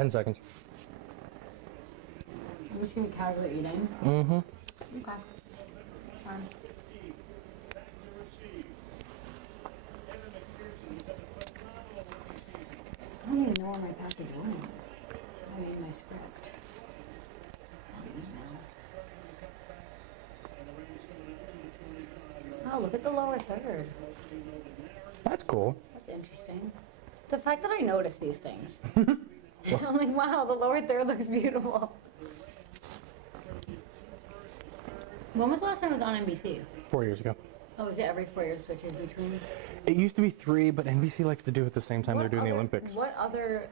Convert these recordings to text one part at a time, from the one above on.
10 seconds. I'm just gonna be casually eating. Mm-hmm. Okay. Fine. I don't even know where my package went. I mean, my script. Oh, look at the lower third. That's cool. That's interesting. The fact that I notice these things. I'm like, wow, the lower third looks beautiful. When was the last time it was on NBC? 4 years ago. Oh, is it every 4 years switches between? It used to be 3, but NBC likes to do it at the same time they're doing the Olympics. What other?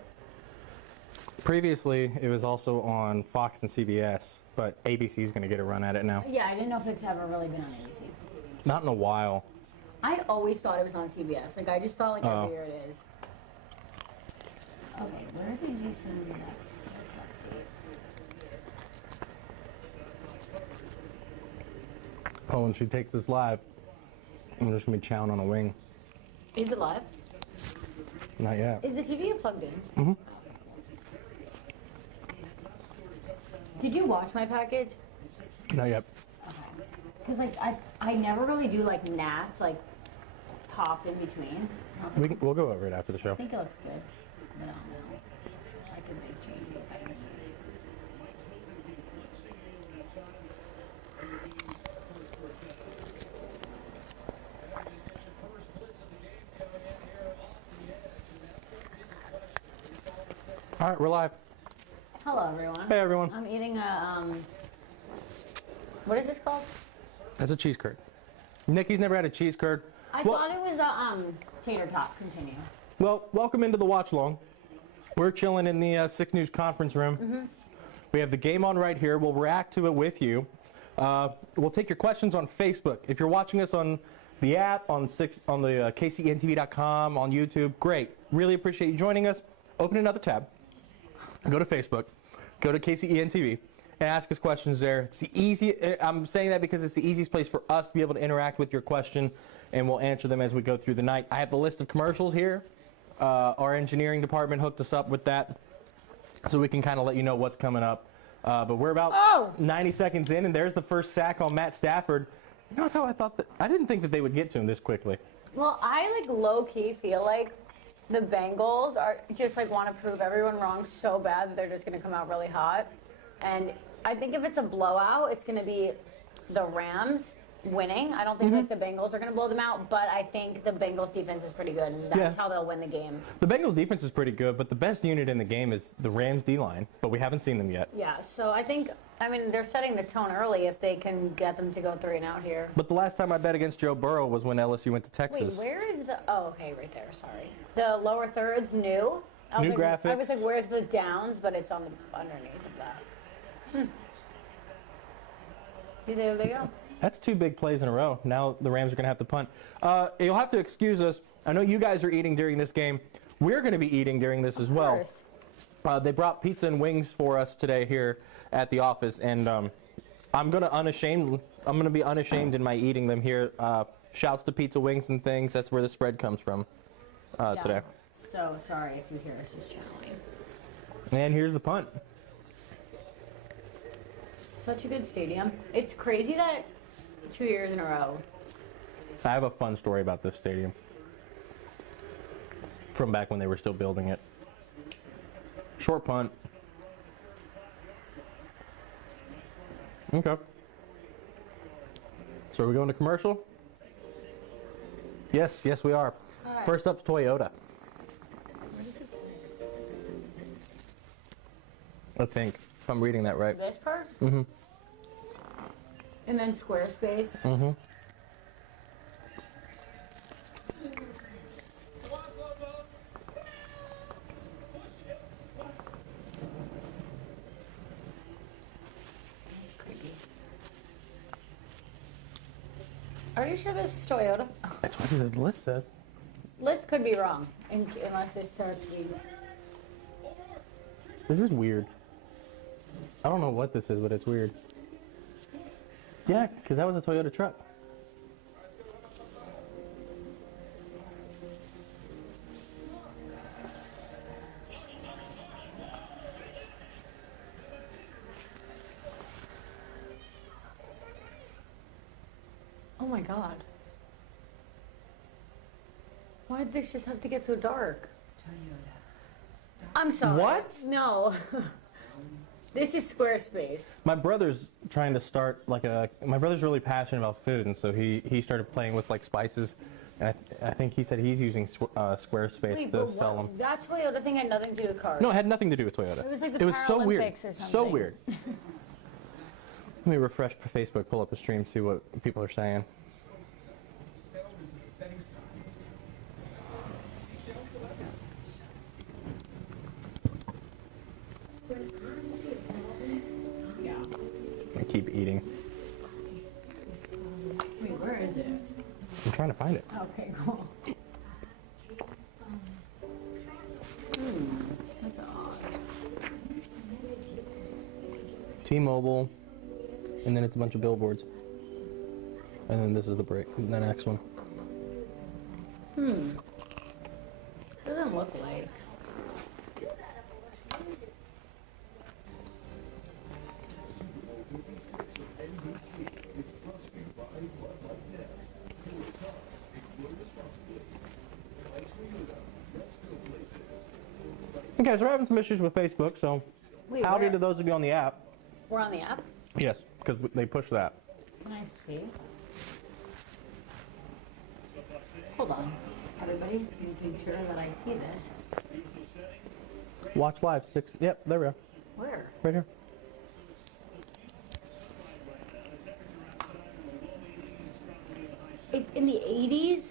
Previously, it was also on Fox and CBS, but ABC is going to get a run at it now. Yeah, I didn't know if it's ever really been on ABC. Not in a while. I always thought it was on CBS. Like, I just thought like every year it is. Okay, where did you send me that update? Oh, when she takes this live, I'm just going to be chowing on a wing. Is it live? Not yet. Is the TV plugged in? Mm-hmm. Did you watch my package? Not yet. Okay. Because like I never really do like gnats like popped in between. We'll go over it after the show. I think it looks good. But I don't know. I could make changes if I need to. All right, we're live. Hello, everyone. Hey, everyone. I'm eating a, what is this called? That's a cheese curd. Nikki's never had a cheese curd. I thought it was a, tater tot. Continue. Well, welcome into the watch long. We're chilling in the 6 News conference room. Mm-hmm. We have the game on right here. We'll react to it with you. We'll take your questions on Facebook. If you're watching us on the app, on the kcentv.com, on YouTube, great. Really appreciate you joining us. Open another tab. Go to Facebook. Go to KCENTV and ask us questions there. It's the easy. I'm saying that because it's the easiest place for us to be able to interact with your question, and we'll answer them as we go through the night. I have the list of commercials here. Our engineering department hooked us up with that, so we can kind of let you know what's coming up. But we're about 90 seconds in, and there's the first sack on Matt Stafford. Not how I thought that. I didn't think that they would get to him this quickly. Well, I like low-key feel like the Bengals are just like want to prove everyone wrong so bad that they're just going to come out really hot. And I think if it's a blowout, it's going to be the Rams winning. I don't think like the Bengals are going to blow them out, but I think the Bengals defense is pretty good, and that's how they'll win the game. The Bengals defense is pretty good, but the best unit in the game is the Rams D-line, but we haven't seen them yet. Yeah, so I think, I mean, they're setting the tone early if they can get them to go 3-and-out here. But the last time I bet against Joe Burrow was when LSU went to Texas. Wait, where is the, oh, okay, right there, sorry. The lower third's new. New graphics. I was like, where's the downs? But it's on the underneath of that. See, there they go. That's 2 big plays in a row. Now the Rams are going to have to punt. You'll have to excuse us. I know you guys are eating during this game. We're going to be eating during this as well. They brought pizza and wings for us today here at the office, and I'm going to be unashamed in my eating them here. Shouts to Pizza Wings and things. That's where the spread comes from today. So sorry if you hear us just channeling. And here's the punt. Such a good stadium. It's crazy that 2 years in a row. I have a fun story about this stadium from back when they were still building it. Short punt. Okay. So are we going to commercial? Yes, we are. Right. First up's Toyota. I think, if I'm reading that right. This part? Mm-hmm. And then Squarespace. Mm-hmm. Are you sure this is Toyota? That's what the list said. List could be wrong, unless this starts being... This is weird. I don't know what this is, but it's weird. Yeah, because that was a Toyota truck. my God. Why did this just have to get so dark? I'm sorry. What? No. This is Squarespace. My brother's trying to start like my brother's really passionate about food, and so he started playing with like spices. And I think he said he's using Squarespace Wait, to but sell them. that Toyota thing had nothing to do with cars. No, it had nothing to do with Toyota. It was like the it was so weird. Paralympics or So something. weird. Let me refresh Facebook, pull up the stream, see what people are saying. I keep eating. Wait, where is it? I'm trying to find it. Okay, cool. That's odd. T-Mobile, and then it's a bunch of billboards. And then this is the break, the next one. Doesn't look like. Okay, so we're having some issues with Facebook, so Wait, howdy where? to those of you on the app. We're on the app? Yes, because they push that. Nice to see. Hold on, everybody. Making sure that I see this. Watch live, 6, yep, there we are, Where? right here. It's in the 80s?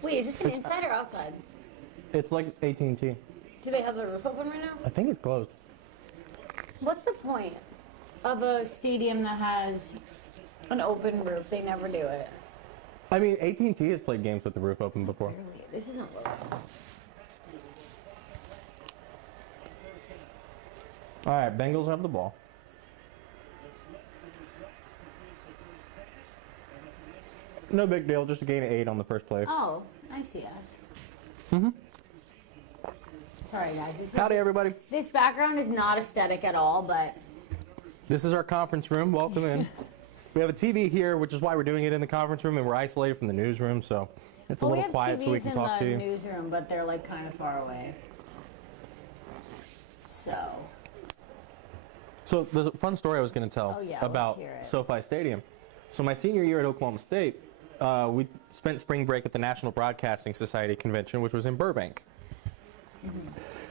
Wait, is this an inside or outside? It's like AT&T. Do they have the roof open right now? I think it's closed. What's the point of a stadium that has an open roof? They never do it. I mean, AT&T has played games with the roof open before. This isn't loading. All right, Bengals have the ball. No big deal, just a gain of 8 on the first play. Oh, I see us. Sorry, guys. Howdy, everybody. This background is not aesthetic at all, but This is our conference room. Welcome in. We have a TV here, which is why we're doing it in the conference room, and we're isolated from the newsroom, so it's a we little have quiet TVs so we can talk to in you. the newsroom, but they're like kind of far away. So there's a fun story I was going to tell Oh, yeah, let's about hear it. SoFi Stadium. So my senior year at Oklahoma State, we spent spring break at the National Broadcasting Society convention, which was in Burbank.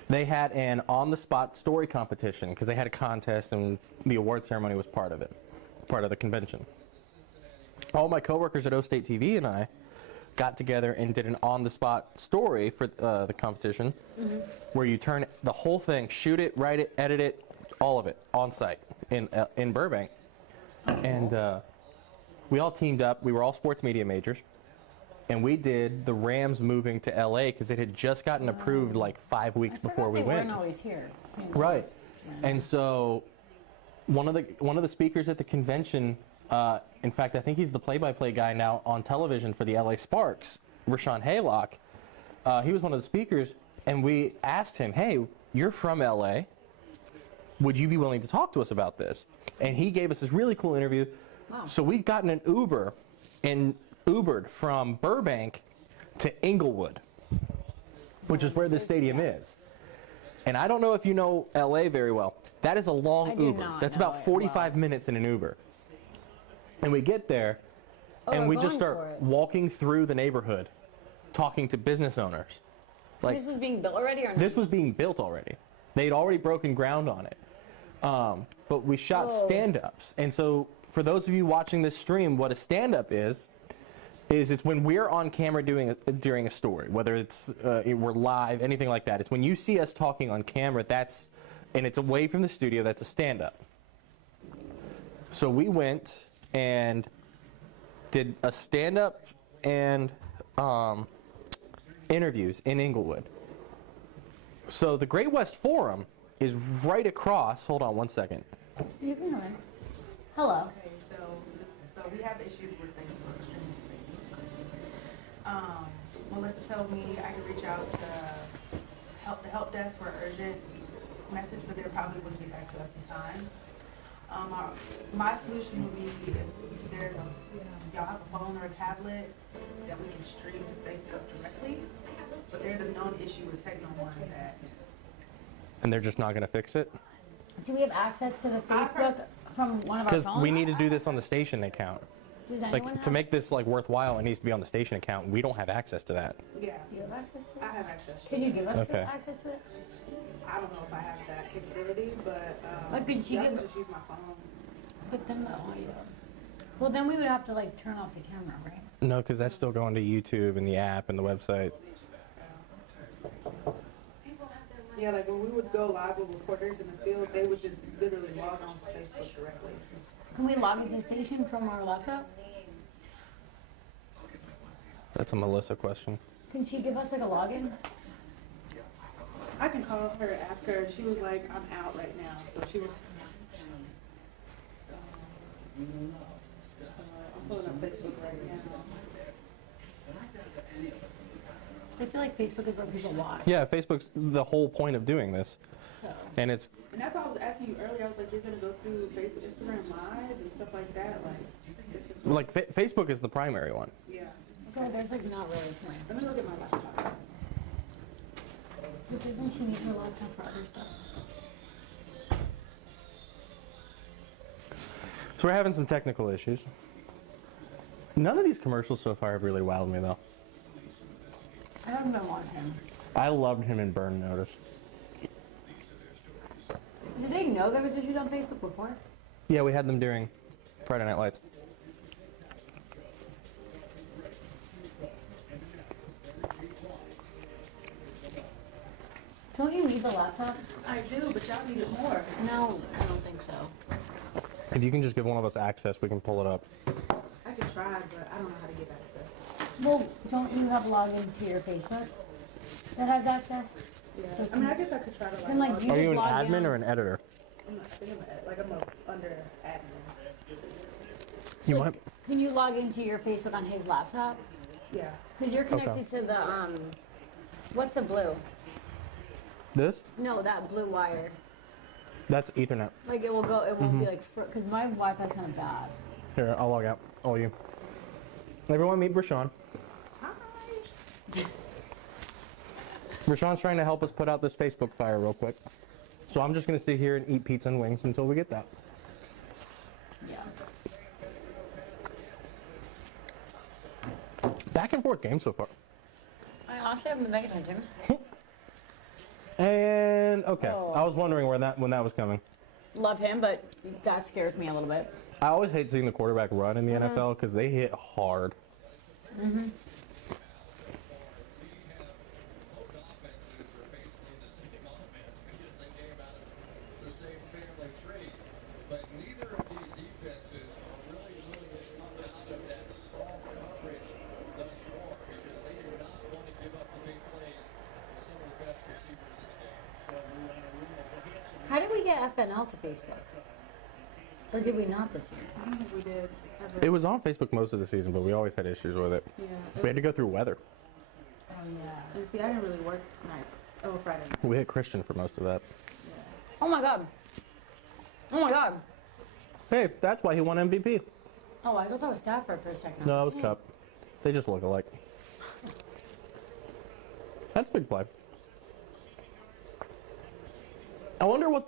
They had an on-the-spot story competition because they had a contest and the award ceremony was part of it, part of the convention. All my coworkers at O State TV and I got together and did an on-the-spot story for the competition, where you turn the whole thing, shoot it, write it, edit it, all of it on site in Burbank. And we all teamed up. We were all sports media majors. And we did the Rams moving to LA because it had just gotten approved like 5 weeks before we they went. weren't always here. Right. And so one of the speakers at the convention, in fact, I think he's the play-by-play guy now on television for the LA Sparks, Rashawn Haylock. He was one of the speakers, and we asked him, "Hey, you're from LA. Would you be willing to talk to us about this?" And he gave us this really cool interview. Wow. So we'd gotten an Uber and Ubered from Burbank to Inglewood, which is where the stadium is. And I don't know if you know LA very well. That is a long I do Uber. not That's know about it 45 well. minutes in an Uber. And we get there, and they're we just going start for it. walking through the neighborhood, talking to business owners. Like, This was being built already, or not? this was being built already. They'd already broken ground on it. But we shot Whoa. stand-ups. And so for those of you watching this stream, what a stand-up is it's when we're on camera during a story, whether it's we're live, anything like that. It's when you see us talking on camera, and it's away from the studio, that's a stand-up. So we went and did a stand-up and interviews in Inglewood. So the Great West Forum is right across. Hold on one second. You can come in. Hello. Okay, so we have issues with Facebook streaming. Melissa told me I could reach out to the help desk for an urgent message, but they probably wouldn't get back to us in time. My solution would be if there's y'all have a phone or a tablet that we can stream to Facebook directly. But there's a known issue with Techno One that And they're just not going to fix it? Do we have access to the Facebook from one of our Because phones? we need to do this on the station account. Does anyone Like, to have- make this like worthwhile, it needs to be on the station account. We don't have access to that. yeah, Do you have access to it? I have access to Can you it. give us Okay. access to it? I don't know if I have that capability, but Like, could you I can give- just use my phone. But then the audio. Well, then we would have to like turn off the camera, right? No, because that's still going to YouTube and the app and the website. Yeah, like when we would go live with reporters in the field, they would just literally log on to Facebook directly. Can we log into the station from our laptop? That's a Melissa question. Can she give us like a login? I can call her, ask her. She was like, I'm out right now, so she was. I'm pulling up Facebook right now. I feel like Facebook is where people watch. Yeah, Facebook's the whole point of doing this. So. And it's, And that's why I was asking you earlier. I was like, you're gonna go through Facebook, Instagram Live and stuff like that, like. Facebook is the primary one. Yeah. So there's like not really a point. Let me look at my laptop. But doesn't she need her laptop for other stuff? So we're having some technical issues. None of these commercials so far have really wowed me though. I haven't been watching. I loved him in Burn Notice. Did they know there was issues on Facebook before? Yeah, we had them during Friday Night Lights. Don't you need the laptop? I do, but y'all need it more. No, I don't think so. If you can just give one of us access, we can pull it up. I can try, but I don't know how to get access. Well, don't you have login to your Facebook that has access? Yeah. So I mean, I guess I could try to like. Then, like, log you Are just you an log admin in. or an editor? I think I'm under admin. You So might. Can you log into your Facebook on his laptop? Yeah. Because you're connected to the what's the blue? This? No, that blue wire. That's Ethernet. Like it will go. It won't be like because my Wi-Fi's kind of bad. Here, I'll log out. All you. Everyone meet Rashawn. Hi. Rashawn's trying to help us put out this Facebook fire real quick. So I'm just going to sit here and eat pizza and wings until we get that. Yeah. Back and forth game so far. I honestly haven't been paying attention. And okay, Oh. I was wondering when that was coming. Love him, but that scares me a little bit. I always hate seeing the quarterback run in the NFL because they hit hard. How did we get FNL to Facebook? Or did we not this year? I don't think we did. Ever. It was on Facebook most of the season, but we always had issues with it. Yeah. We had to go through weather. Oh yeah. And see, I didn't really work nights. Oh, Friday nights. We had Christian for most of that. Yeah. Oh my god. Oh my god. Hey, that's why he won MVP. Oh, I thought that was Stafford for a second. No, that was Cup. They just look alike. That's a big play. I wonder what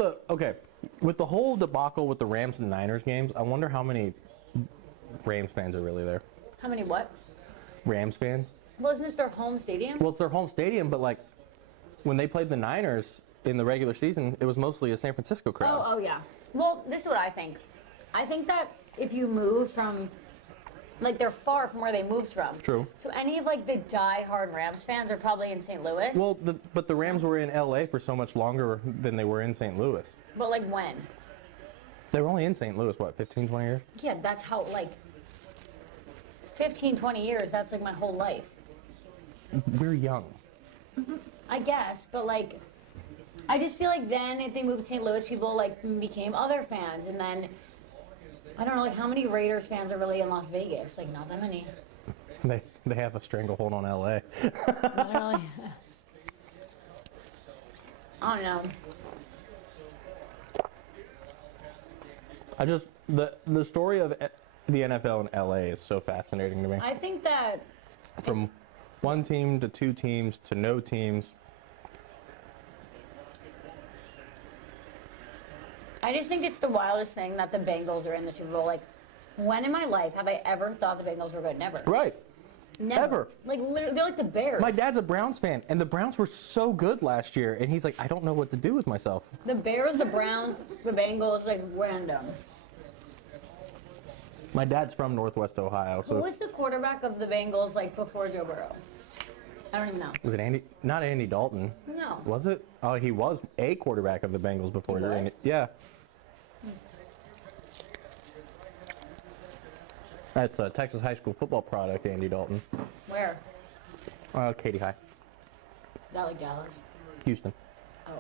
with the whole debacle with the Rams and Niners games, I wonder how many Rams fans are really there. How many what? Rams fans? Well, isn't this their home stadium? Well, it's their home stadium, but like when they played the Niners in the regular season, it was mostly a San Francisco crowd. Oh yeah. Well, this is what I think. I think that if you move from, like, they're far from where they moved from. True. So any of like the die-hard Rams fans are probably in St. Louis. Well, but the Rams were in LA for so much longer than they were in St. Louis. But like when? They were only in St. Louis, what, 15, 20 years? Yeah, that's how like 15, 20 years. That's like my whole life. We're young. I guess, but like, I just feel like then if they moved to St. Louis, people like became other fans, and then I don't know, like how many Raiders fans are really in Las Vegas? Like not that many. They have a stranglehold on LA. Not really. I don't know. The story of the NFL in LA is so fascinating to me. I think that From one team to two teams to no teams. I just think it's the wildest thing that the Bengals are in the Super Bowl. Like, when in my life have I ever thought the Bengals were good? Never. Right. Never. Ever. Like, literally, they're like the Bears. My dad's a Browns fan, and the Browns were so good last year, and he's like, I don't know what to do with myself. The Bears, the Browns, the Bengals, like, random. My dad's from Northwest Ohio, Who so was the quarterback of the Bengals, like, before Joe Burrow? I don't even know. was it Andy? Not Andy Dalton. No. Was it? Oh, he was a quarterback of the Bengals before. He was? Andy. Yeah. That's a Texas high school football product, Andy Dalton. Where? Katy High, Is that like Dallas? Houston. Oh.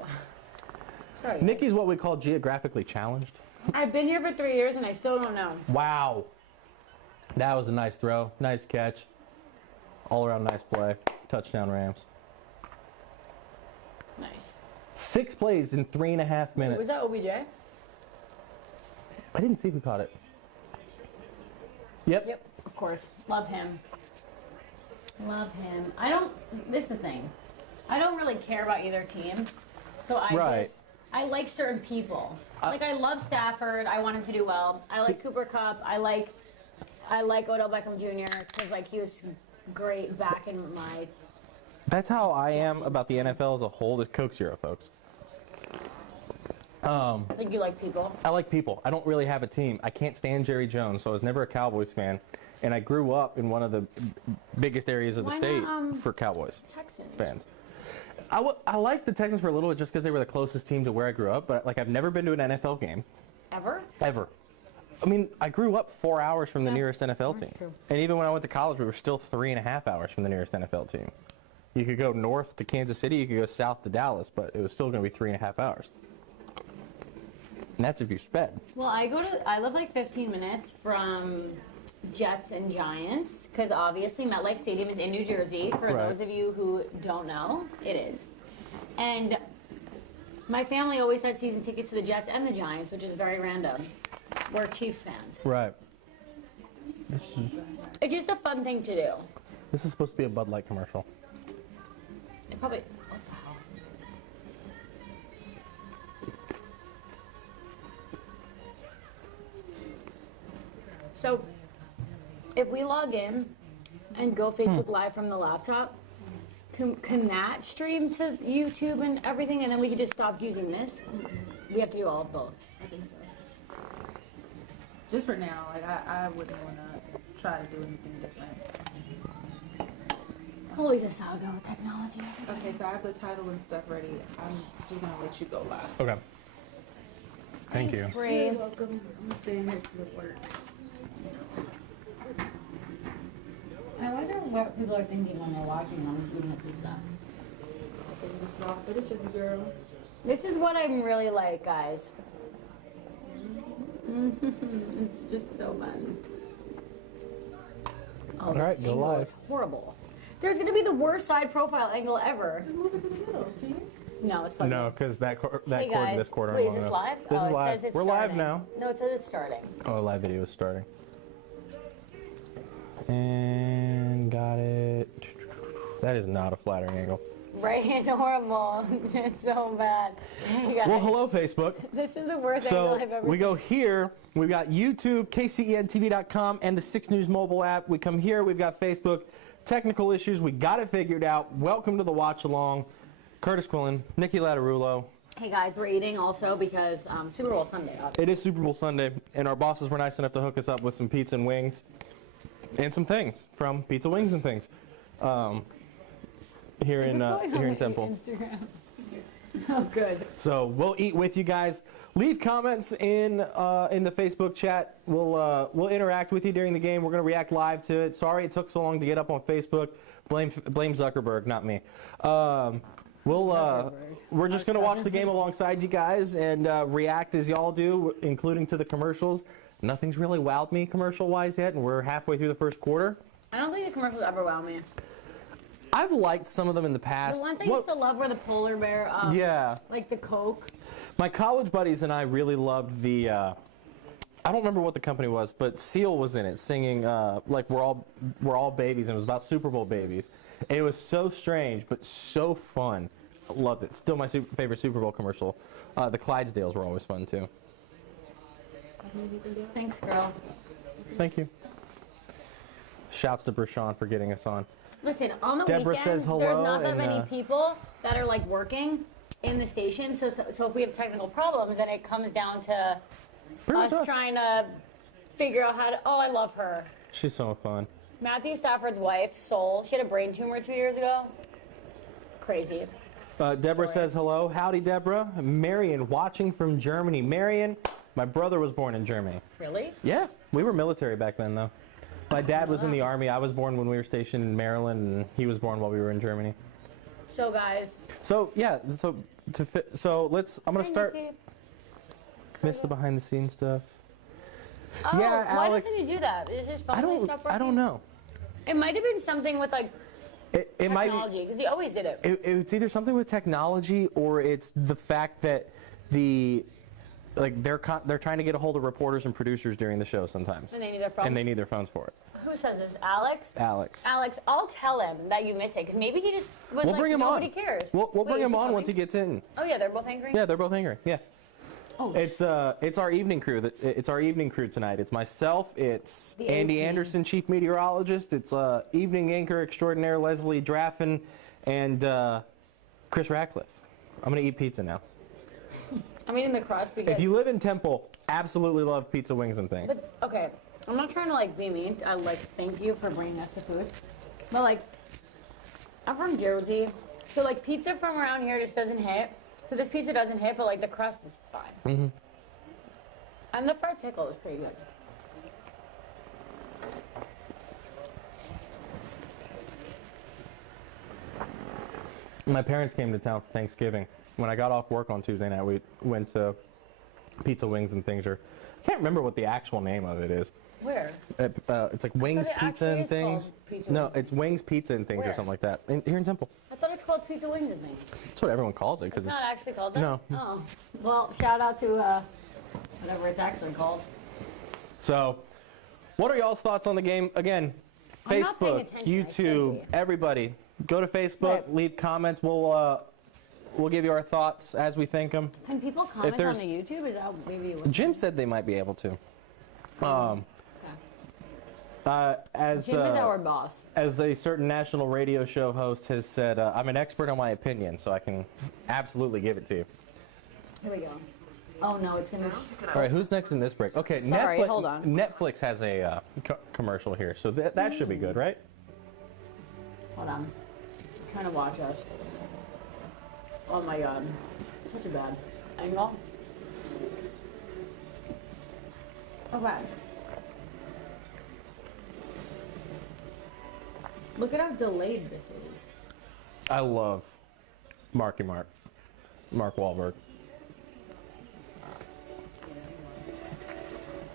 Sorry. Nikki's what we call geographically challenged. I've been here for 3 years and I still don't know. Wow. That was a nice throw. Nice catch. All around nice play. Touchdown Rams. Nice. 6 plays in 3.5 minutes. Was that OBJ? I didn't see who caught it. Yep. Yep, of course. Love him. Love him. This is the thing. I don't really care about either team. So I like certain people. Like, I love Stafford. I want him to do well. I like Cooper Kupp. I like Odell Beckham Jr. because, like, he was great back in my... That's how I am about the NFL as a whole. The Coke Zero, folks. Like, you like people. I like people. I don't really have a team. I can't stand Jerry Jones, so I was never a Cowboys fan. And I grew up in one of the biggest areas of the Why state not, for Cowboys Texans. fans. I liked the Texans for a little bit just because they were the closest team to where I grew up. But like, I've never been to an NFL game Ever? ever. I mean, I grew up 4 hours from the nearest NFL team, true. and even when I went to college, we were still 3.5 hours from the nearest NFL team. You could go north to Kansas City, you could go south to Dallas, but it was still going to be 3.5 hours. And that's if you sped. Well, I live like 15 minutes from Jets and Giants because obviously MetLife Stadium is in New Jersey. For Right. those of you who don't know, it is. And my family always had season tickets to the Jets and the Giants, which is very random. We're Chiefs fans. Right. It's just a fun thing to do. This is supposed to be a Bud Light commercial. It probably. What the hell? So, if we log in and go Facebook Live from the laptop, can that stream to YouTube and everything, and then we could just stop using this? We have to do all of both. I think so. Just for now, like I wouldn't want to try to do anything different. Always a saga with technology. Okay, so I have the title and stuff ready. I'm just gonna let you go live. Okay. Thank you. Free. You're welcome. I'm staying here till it works. I wonder what people are thinking when they're watching them eating a pizza. I'm just not for the chicken girl. This is what I'm really like, guys. It's just so fun. Oh, this right, go angle live. is horrible. There's gonna be the worst side profile angle ever. Just move it to the middle, can you? No, it's fine. No, because that cord Hey and guys, this cord aren't wait, long is this enough. live? This is It live. says it's We're live starting. now. No, it says it's starting. Oh, live video is starting. And got it. That is not a flattering angle. Right? It's horrible. It's so bad. You guys, Well, hello, Facebook. this is the worst angle So I've ever we seen. go here. We've got YouTube, KCENTV.com, and the 6 News mobile app. We come here. We've got Facebook. Technical issues. We got it figured out. Welcome to the watch along. Curtis Quillen, Nikki Lattarulo. Hey guys, we're eating also because Super Bowl Sunday. Obviously. It is Super Bowl Sunday, and our bosses were nice enough to hook us up with some pizza and wings, and some things from Pizza Wings and Things, here in Temple. Instagram. Oh, good. So we'll eat with you guys. Leave comments in the Facebook chat. We'll interact with you during the game. We're gonna react live to it. Sorry it took so long to get up on Facebook. Blame Zuckerberg, not me. We're just gonna watch the game alongside you guys and react as y'all do, including to the commercials. Nothing's really wowed me commercial-wise yet, and we're halfway through the first quarter. I don't think the commercials ever wow me. I've liked some of them in the The past. ones I used to love were the polar bear, Yeah. like the Coke. My college buddies and I really loved the I don't remember what the company was, but Seal was in it singing like we're all babies, and it was about Super Bowl babies. And it was so strange, but so fun. I loved it. Still my favorite Super Bowl commercial. The Clydesdales were always fun too. Thanks, girl. Thank you. Shouts to Brashawn for getting us on. Listen, on the Deborah weekends, says hello there's not that and, many people that are like working in the station. So if we have technical problems, then it comes down to Pretty much us us. trying to figure out how to. Oh, I love her. She's so fun. Matthew Stafford's wife, Sol. She had a brain tumor 2 years ago. Crazy. Deborah Story. says hello. Howdy, Deborah. Marion watching from Germany. Marion, my brother was born in Germany. Really? Yeah, we were military back then, though. My dad was in the Army. I was born when we were stationed in Maryland, and he was born while we were in Germany. So, guys. So, yeah, so let's, I'm going to start, miss the behind-the-scenes stuff. Oh, Yeah, why Alex, doesn't he do that? Is his phone really stop working? I don't know. It might have been something with like It might be, technology, because he always did it. it's either something with technology or it's the fact that they're trying to get a hold of reporters and producers during the show sometimes. And they need their phone. And they need their phones for it. Who says this? Alex? Alex. Alex, I'll tell him that you miss it, because maybe he just was We'll like, bring him nobody on. cares. We'll Wait, bring is him on coming? once he gets in. Oh yeah, they're both angry? Yeah, they're both angry. Yeah. Oh, It's our evening crew. It's our evening crew tonight. It's myself. It's The Andy A-team. Anderson, chief meteorologist. It's evening anchor extraordinaire Leslie Draffin, and Chris Ratcliffe. I'm gonna eat pizza now. I'm eating the crust because. If you live in Temple, absolutely love pizza, wings, and things. But okay, I'm not trying to like be mean. I like thank you for bringing us the food, but like I'm from Jersey, so like pizza from around here just doesn't hit. So this pizza doesn't hit, but like the crust is fine. Mm-hmm. And the fried pickle is pretty good. My parents came to town for Thanksgiving. When I got off work on Tuesday night, we went to Pizza, Wings, and Things. Or I can't remember what the actual name of it is. Where? It's like Wings, it Pizza, actually and is Things. called Pizza No, Wings. it's Wings, Pizza, and Things, or Where? something like that. Here in Temple. I thought it's called Pizza Wings with me. That's what everyone calls it because It's it's. not actually called that? No. Oh. Well, shout out to whatever it's actually called. So, what are y'all's thoughts on the game? Again, I'm not paying Facebook, attention, I YouTube, should be. everybody, go to Facebook, Right. leave comments. We'll give you our thoughts as we think them. Can people comment on there's- the YouTube? Is that maybe it was? Jim said they might be able to. Okay. As Jim is our boss. as a certain national radio show host has said, I'm an expert on my opinion, so I can absolutely give it to you. Here we go. Oh no, it's gonna. All right, who's next in this break? Okay, Sorry, Netflix. hold on. Netflix has a commercial here, so that should be good, right? Hold on. Trying to watch us. Oh my god, such a bad angle. Okay. Look at how delayed this is. I love Mark Wahlberg.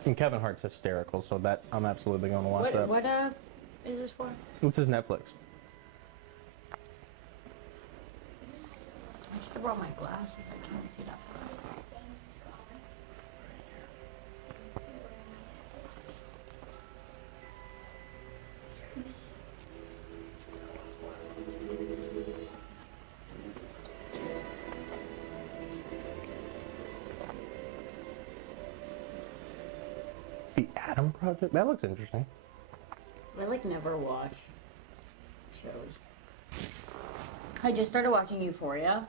And Kevin Hart's hysterical, so that I'm absolutely going to watch that. What is this for? This is Netflix. I should have brought my glasses. I can't see that far. The Adam Project? That looks interesting. I like never watch shows. I just started watching Euphoria.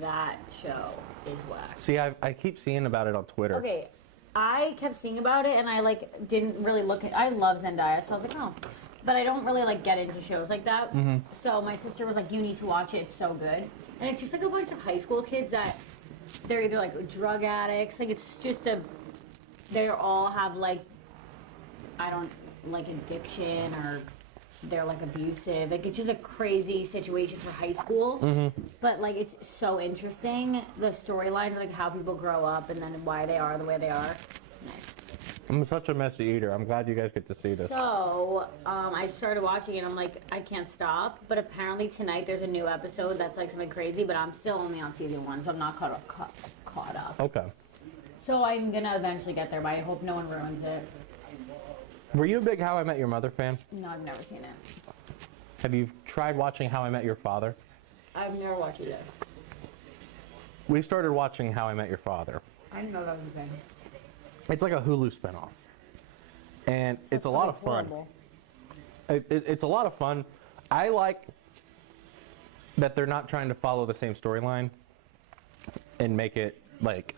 That show is whack. See, I keep seeing about it on Twitter. Okay, I kept seeing about it and I like didn't really look at. I love Zendaya, so I was like, oh, but I don't really like get into shows like that. So my sister was like, you need to watch it. It's so good, and it's just like a bunch of high school kids that they're either like drug addicts. Like it's just they all have like addiction or they're like abusive. Like it's just a crazy situation for high school. But like it's so interesting. The storylines, like how people grow up and then why they are the way they are. Nice. I'm such a messy eater. I'm glad you guys get to see this. So I started watching it. I'm like, I can't stop. But apparently tonight there's a new episode that's like something crazy. But I'm still only on season 1, so I'm not caught up. Okay. So I'm gonna eventually get there, but I hope no one ruins it. Were you a big How I Met Your Mother fan? No, I've never seen it. Have you tried watching How I Met Your Father? I've never watched it. We started watching How I Met Your Father. I didn't know that was a thing. It's like a Hulu spinoff. And it's a lot of fun. Horrible. It's a lot of fun. I like that they're not trying to follow the same storyline and make it like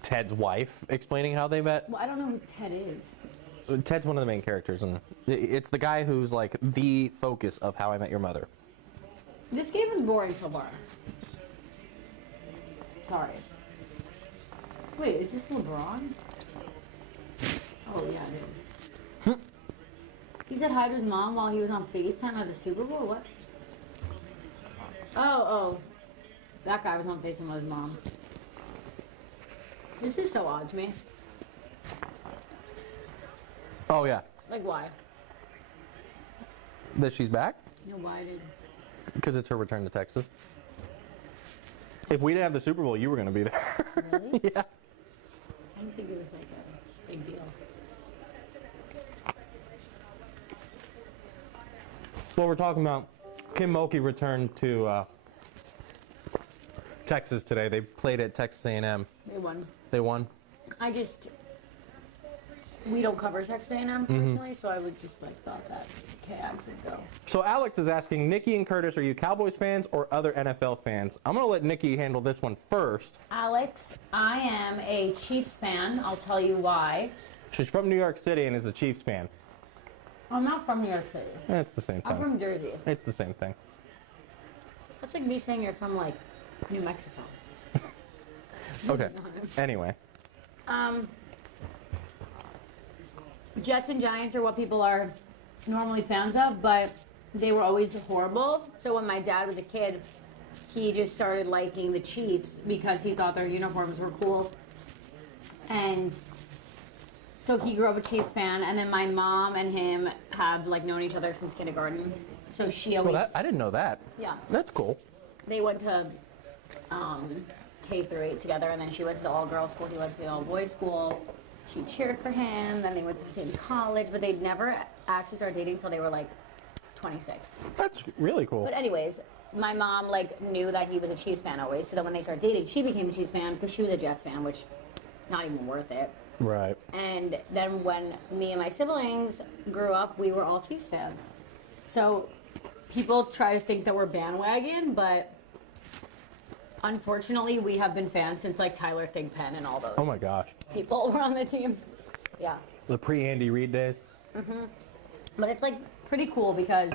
Ted's wife explaining how they met. Well, I don't know who Ted is. Ted's one of the main characters, and it's the guy who's like the focus of How I Met Your Mother. This game is boring so far. Sorry. Wait, is this LeBron? Oh, yeah, it is. He said hi to his mom while he was on FaceTime at the Super Bowl? What? Oh. That guy was on FaceTime with his mom. This is so odd to me. Oh yeah, Like, why? that she's back No, why did... because it's her return to Texas. If we didn't have the Super Bowl, you were going to be there. Really? Yeah. I didn't think it was like a big deal. Well, we're talking about Kim Mulkey returned to Texas today. They played at Texas A&M. They won. They won. We don't cover Texas A&M personally, so I would just like thought that Chaos would go. So Alex is asking, Nikki and Curtis, are you Cowboys fans or other NFL fans? I'm going to let Nikki handle this one first. Alex, I am a Chiefs fan. I'll tell you why. She's from New York City and is a Chiefs fan. I'm not from New York City. It's the same I'm thing. from Jersey. It's the same thing. That's like me saying you're from like New Mexico. Okay. Anyway. Jets and Giants are what people are normally fans of, but they were always horrible. So when my dad was a kid, he just started liking the Chiefs because he thought their uniforms were cool. And so he grew up a Chiefs fan, and then my mom and him have like known each other since kindergarten. So she always, Well, I didn't know that. yeah, That's cool. they went to K through 8 together, and then she went to the all-girls school. He went to the all-boys school. She cheered for him. Then they went to the same college, but they'd never actually started dating until they were like 26. That's really cool. But anyways, my mom like knew that he was a Chiefs fan always. So then when they started dating, she became a Chiefs fan because she was a Jets fan, which not even worth it. Right. And then when me and my siblings grew up, we were all Chiefs fans. So people try to think that we're bandwagon, but unfortunately, we have been fans since like Tyler Thigpen and all those Oh my gosh. people were on the team. Yeah. The pre-Andy Reid days. But it's like pretty cool because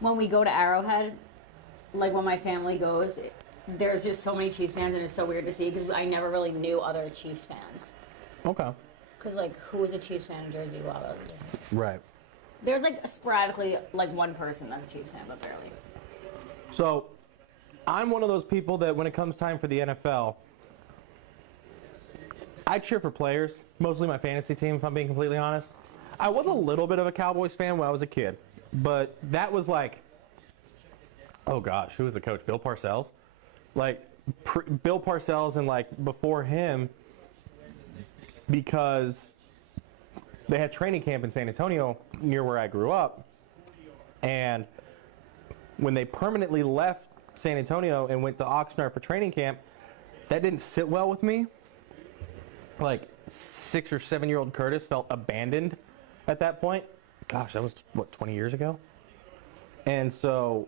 when we go to Arrowhead, like when my family goes, there's just so many Chiefs fans, and it's so weird to see because I never really knew other Chiefs fans. Okay. Because like, who was a Chiefs fan in Jersey while I was there? Right. There's like sporadically like one person that's a Chiefs fan, but barely. So, I'm one of those people that when it comes time for the NFL, I cheer for players, mostly my fantasy team, if I'm being completely honest. I was a little bit of a Cowboys fan when I was a kid, but that was like, oh gosh, who was the coach? Bill Parcells? Like, Bill Parcells and like before him, because they had training camp in San Antonio near where I grew up, and when they permanently left San Antonio and went to Oxnard for training camp, that didn't sit well with me. Like 6 or 7-year-old Curtis felt abandoned at that point. Gosh, that was what, 20 years ago? And so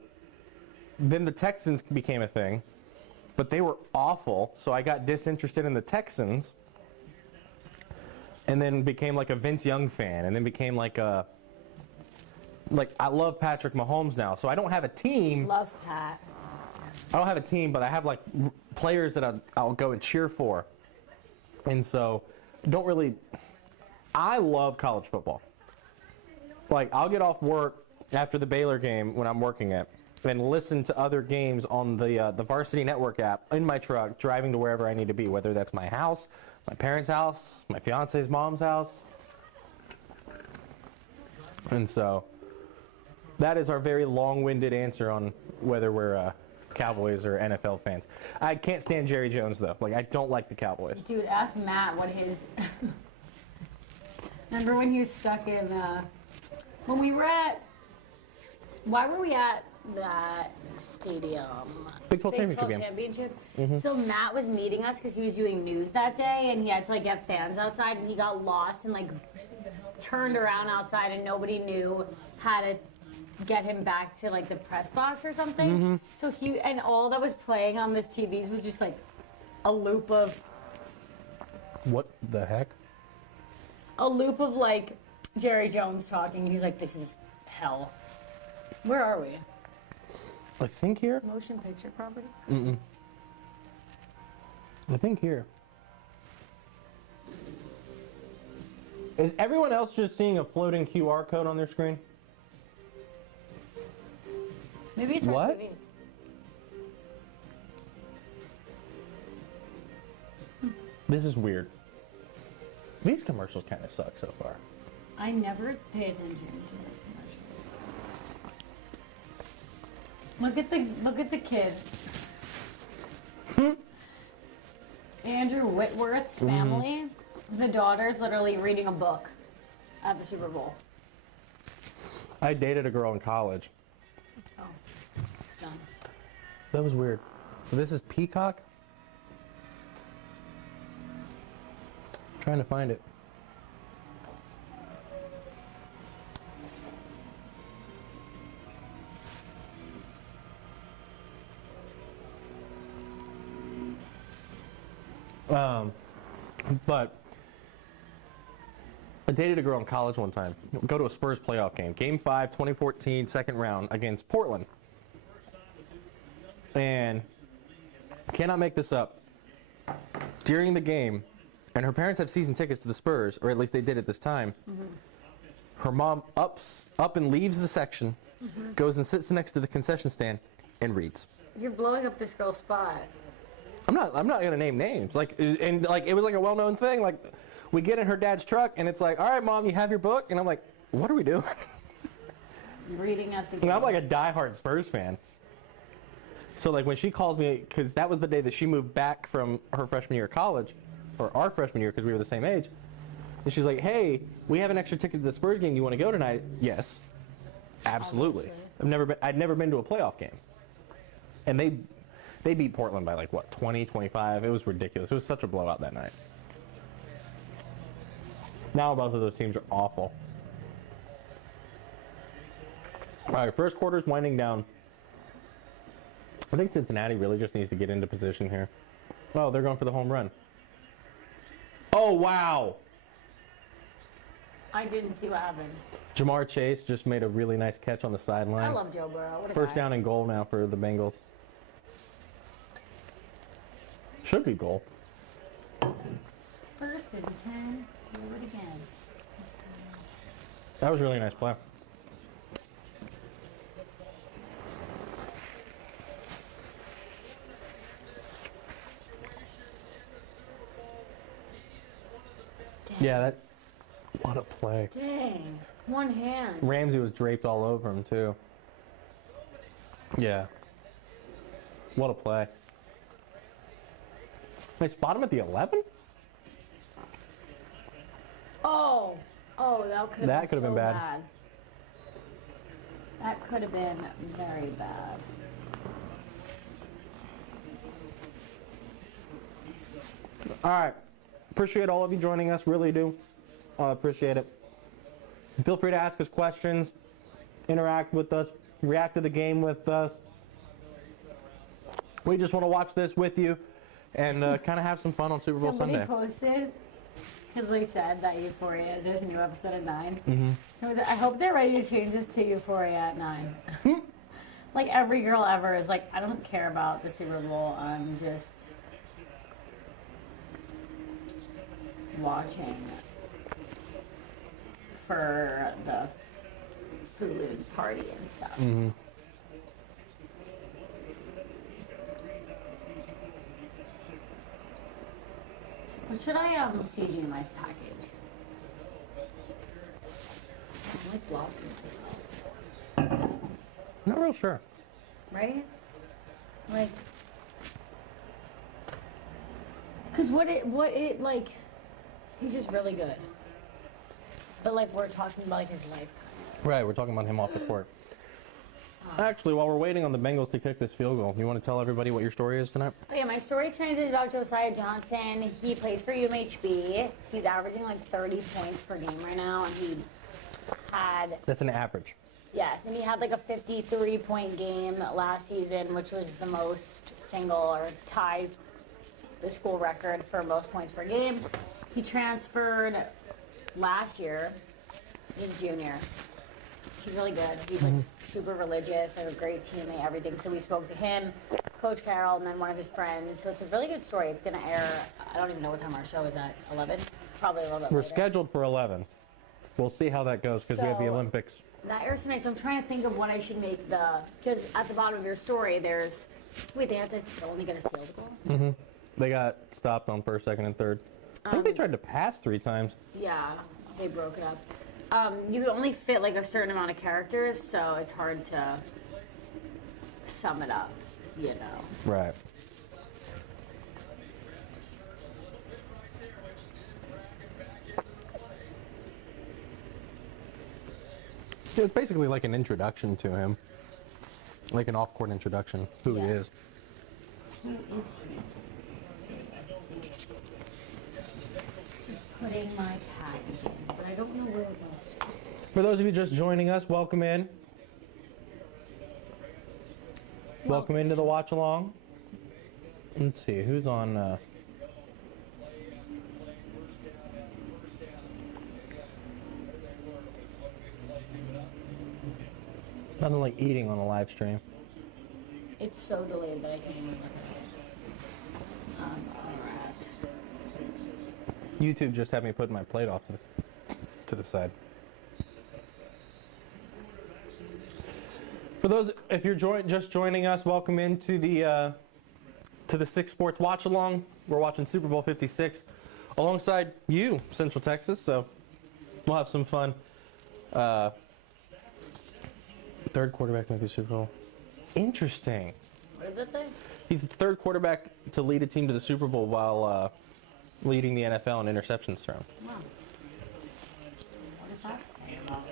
then the Texans became a thing, but they were awful. So I got disinterested in the Texans and then became like a Vince Young fan, and then became like a, like I love Patrick Mahomes now. So I don't have a team. Love Pat. I don't have a team, but I have like players that I'll go and cheer for. And so, don't really. I love college football. Like, I'll get off work after the Baylor game when I'm working it and listen to other games on the Varsity Network app in my truck, driving to wherever I need to be, whether that's my house, my parents' house, my fiance's mom's house. And so, that is our very long-winded answer on whether we're Cowboys or NFL fans. I can't stand Jerry Jones though. Like I don't like the Cowboys. Dude, ask Matt what his. Remember when he was stuck in? When we were at. Why were we at that stadium? Big 12 championship game. Championship. Mm-hmm. So Matt was meeting us because he was doing news that day, and he had to like get fans outside, and he got lost and like turned around outside, and nobody knew how to get him back to like the press box or something. Mm-hmm. So he and all that was playing on this TVs was just like a loop of What the heck? like Jerry Jones talking, and he's like, "This is hell." Where are we? I think here. Motion picture property. I think here. Is everyone else just seeing a floating QR code on their screen? Maybe it's our What? TV. This is weird. These commercials kind of suck so far. I never pay attention to the commercials. Look at the kid. Andrew Whitworth's family. The daughter's literally reading a book at the Super Bowl. I dated a girl in college. Oh, it's done. That was weird. So this is Peacock? Trying to find it. But I dated a girl in college one time. Go to a Spurs playoff game. Game 5, 2014, second round against Portland. And cannot make this up. During the game, and her parents have season tickets to the Spurs, or at least they did at this time. Her mom up and leaves the section, goes and sits next to the concession stand, and reads. You're blowing up this girl's spot. I'm not gonna name names. Like, and like it was like a well-known thing. Like, we get in her dad's truck, and it's like, all right, mom, you have your book, and I'm like, what are we doing? Reading at the And I'm like a diehard Spurs fan. So like when she calls me, because that was the day that she moved back from her freshman year of college, or our freshman year, because we were the same age. And she's like, hey, we have an extra ticket to the Spurs game. You want to go tonight? Yes, absolutely. I'd never been to a playoff game, and they beat Portland by like what, 20, 25. It was ridiculous. It was such a blowout that night. Now both of those teams are awful. All right, first quarter's winding down. I think Cincinnati really just needs to get into position here. Oh, they're going for the home run. Oh, wow. I didn't see what happened. Jamar Chase just made a really nice catch on the sideline. I love Joe Burrow. What a First guy. down and goal now for the Bengals. Should be goal. First and 10. Do it again. That was a really nice play. Dang. Yeah, what a play. Dang. One hand. Ramsey was draped all over him, too. Yeah. What a play. They spot him at the 11? Oh, that could have been been so bad. That could have been very bad. All right. Appreciate all of you joining us. Really do. Appreciate it. Feel free to ask us questions, interact with us, react to the game with us. We just want to watch this with you and kind of have some fun on Super Bowl Somebody Sunday. posted, because they said that Euphoria, there's a new episode at 9. So I hope they're ready to change this to Euphoria at 9. Like every girl ever is like, I don't care about the Super Bowl. I'm just watching for the food party and stuff. What should I CG in my package? I like blocking stuff. Not real sure. Right? Like, cause like, he's just really good. But like, we're talking about like his life. Right, we're talking about him off the court. Actually, while we're waiting on the Bengals to kick this field goal, you want to tell everybody what your story is tonight? Okay, my story tonight is about Josiah Johnson. He plays for UMHB. He's averaging like 30 points per game right now, and he had... That's an average. Yes, and he had like a 53-point game last season, which was the most single or tied the school record for most points per game. He transferred last year. He's junior. He's really good. He's like super religious, like a great teammate, everything. So we spoke to him, Coach Carroll, and then one of his friends. So it's a really good story. It's going to air, I don't even know what time our show is at, 11? Probably a little bit We're later. scheduled for 11. We'll see how that goes because we have the So- Olympics. That airs tonight, so I'm trying to think of what I should make because at the bottom of your story there's, wait, they have to only get a field goal? They got stopped on first, second, and third. I think they tried to pass 3 times. Yeah, they broke it up. You could only fit like a certain amount of characters, so it's hard to sum it up, you know. Right. It's basically like an introduction to him. Like an off-court introduction, who he Yeah. is. Who is he? Just putting my package in, but I don't know where it was. For those of you just joining us, welcome in. Welcome into the watch along. Let's see, who's on nothing like eating on a live stream. It's so delayed that I can't even look at it. Alright. YouTube just had me put my plate off to the side. For those, if you're just joining us, welcome into the Six Sports Watch Along. We're watching Super Bowl 56 alongside you, Central Texas. So we'll have some fun. Third quarterback to make the Super Bowl. Interesting. What did that say? He's the third quarterback to lead a team to the Super Bowl while leading the NFL in interceptions thrown. Wow. What does that say about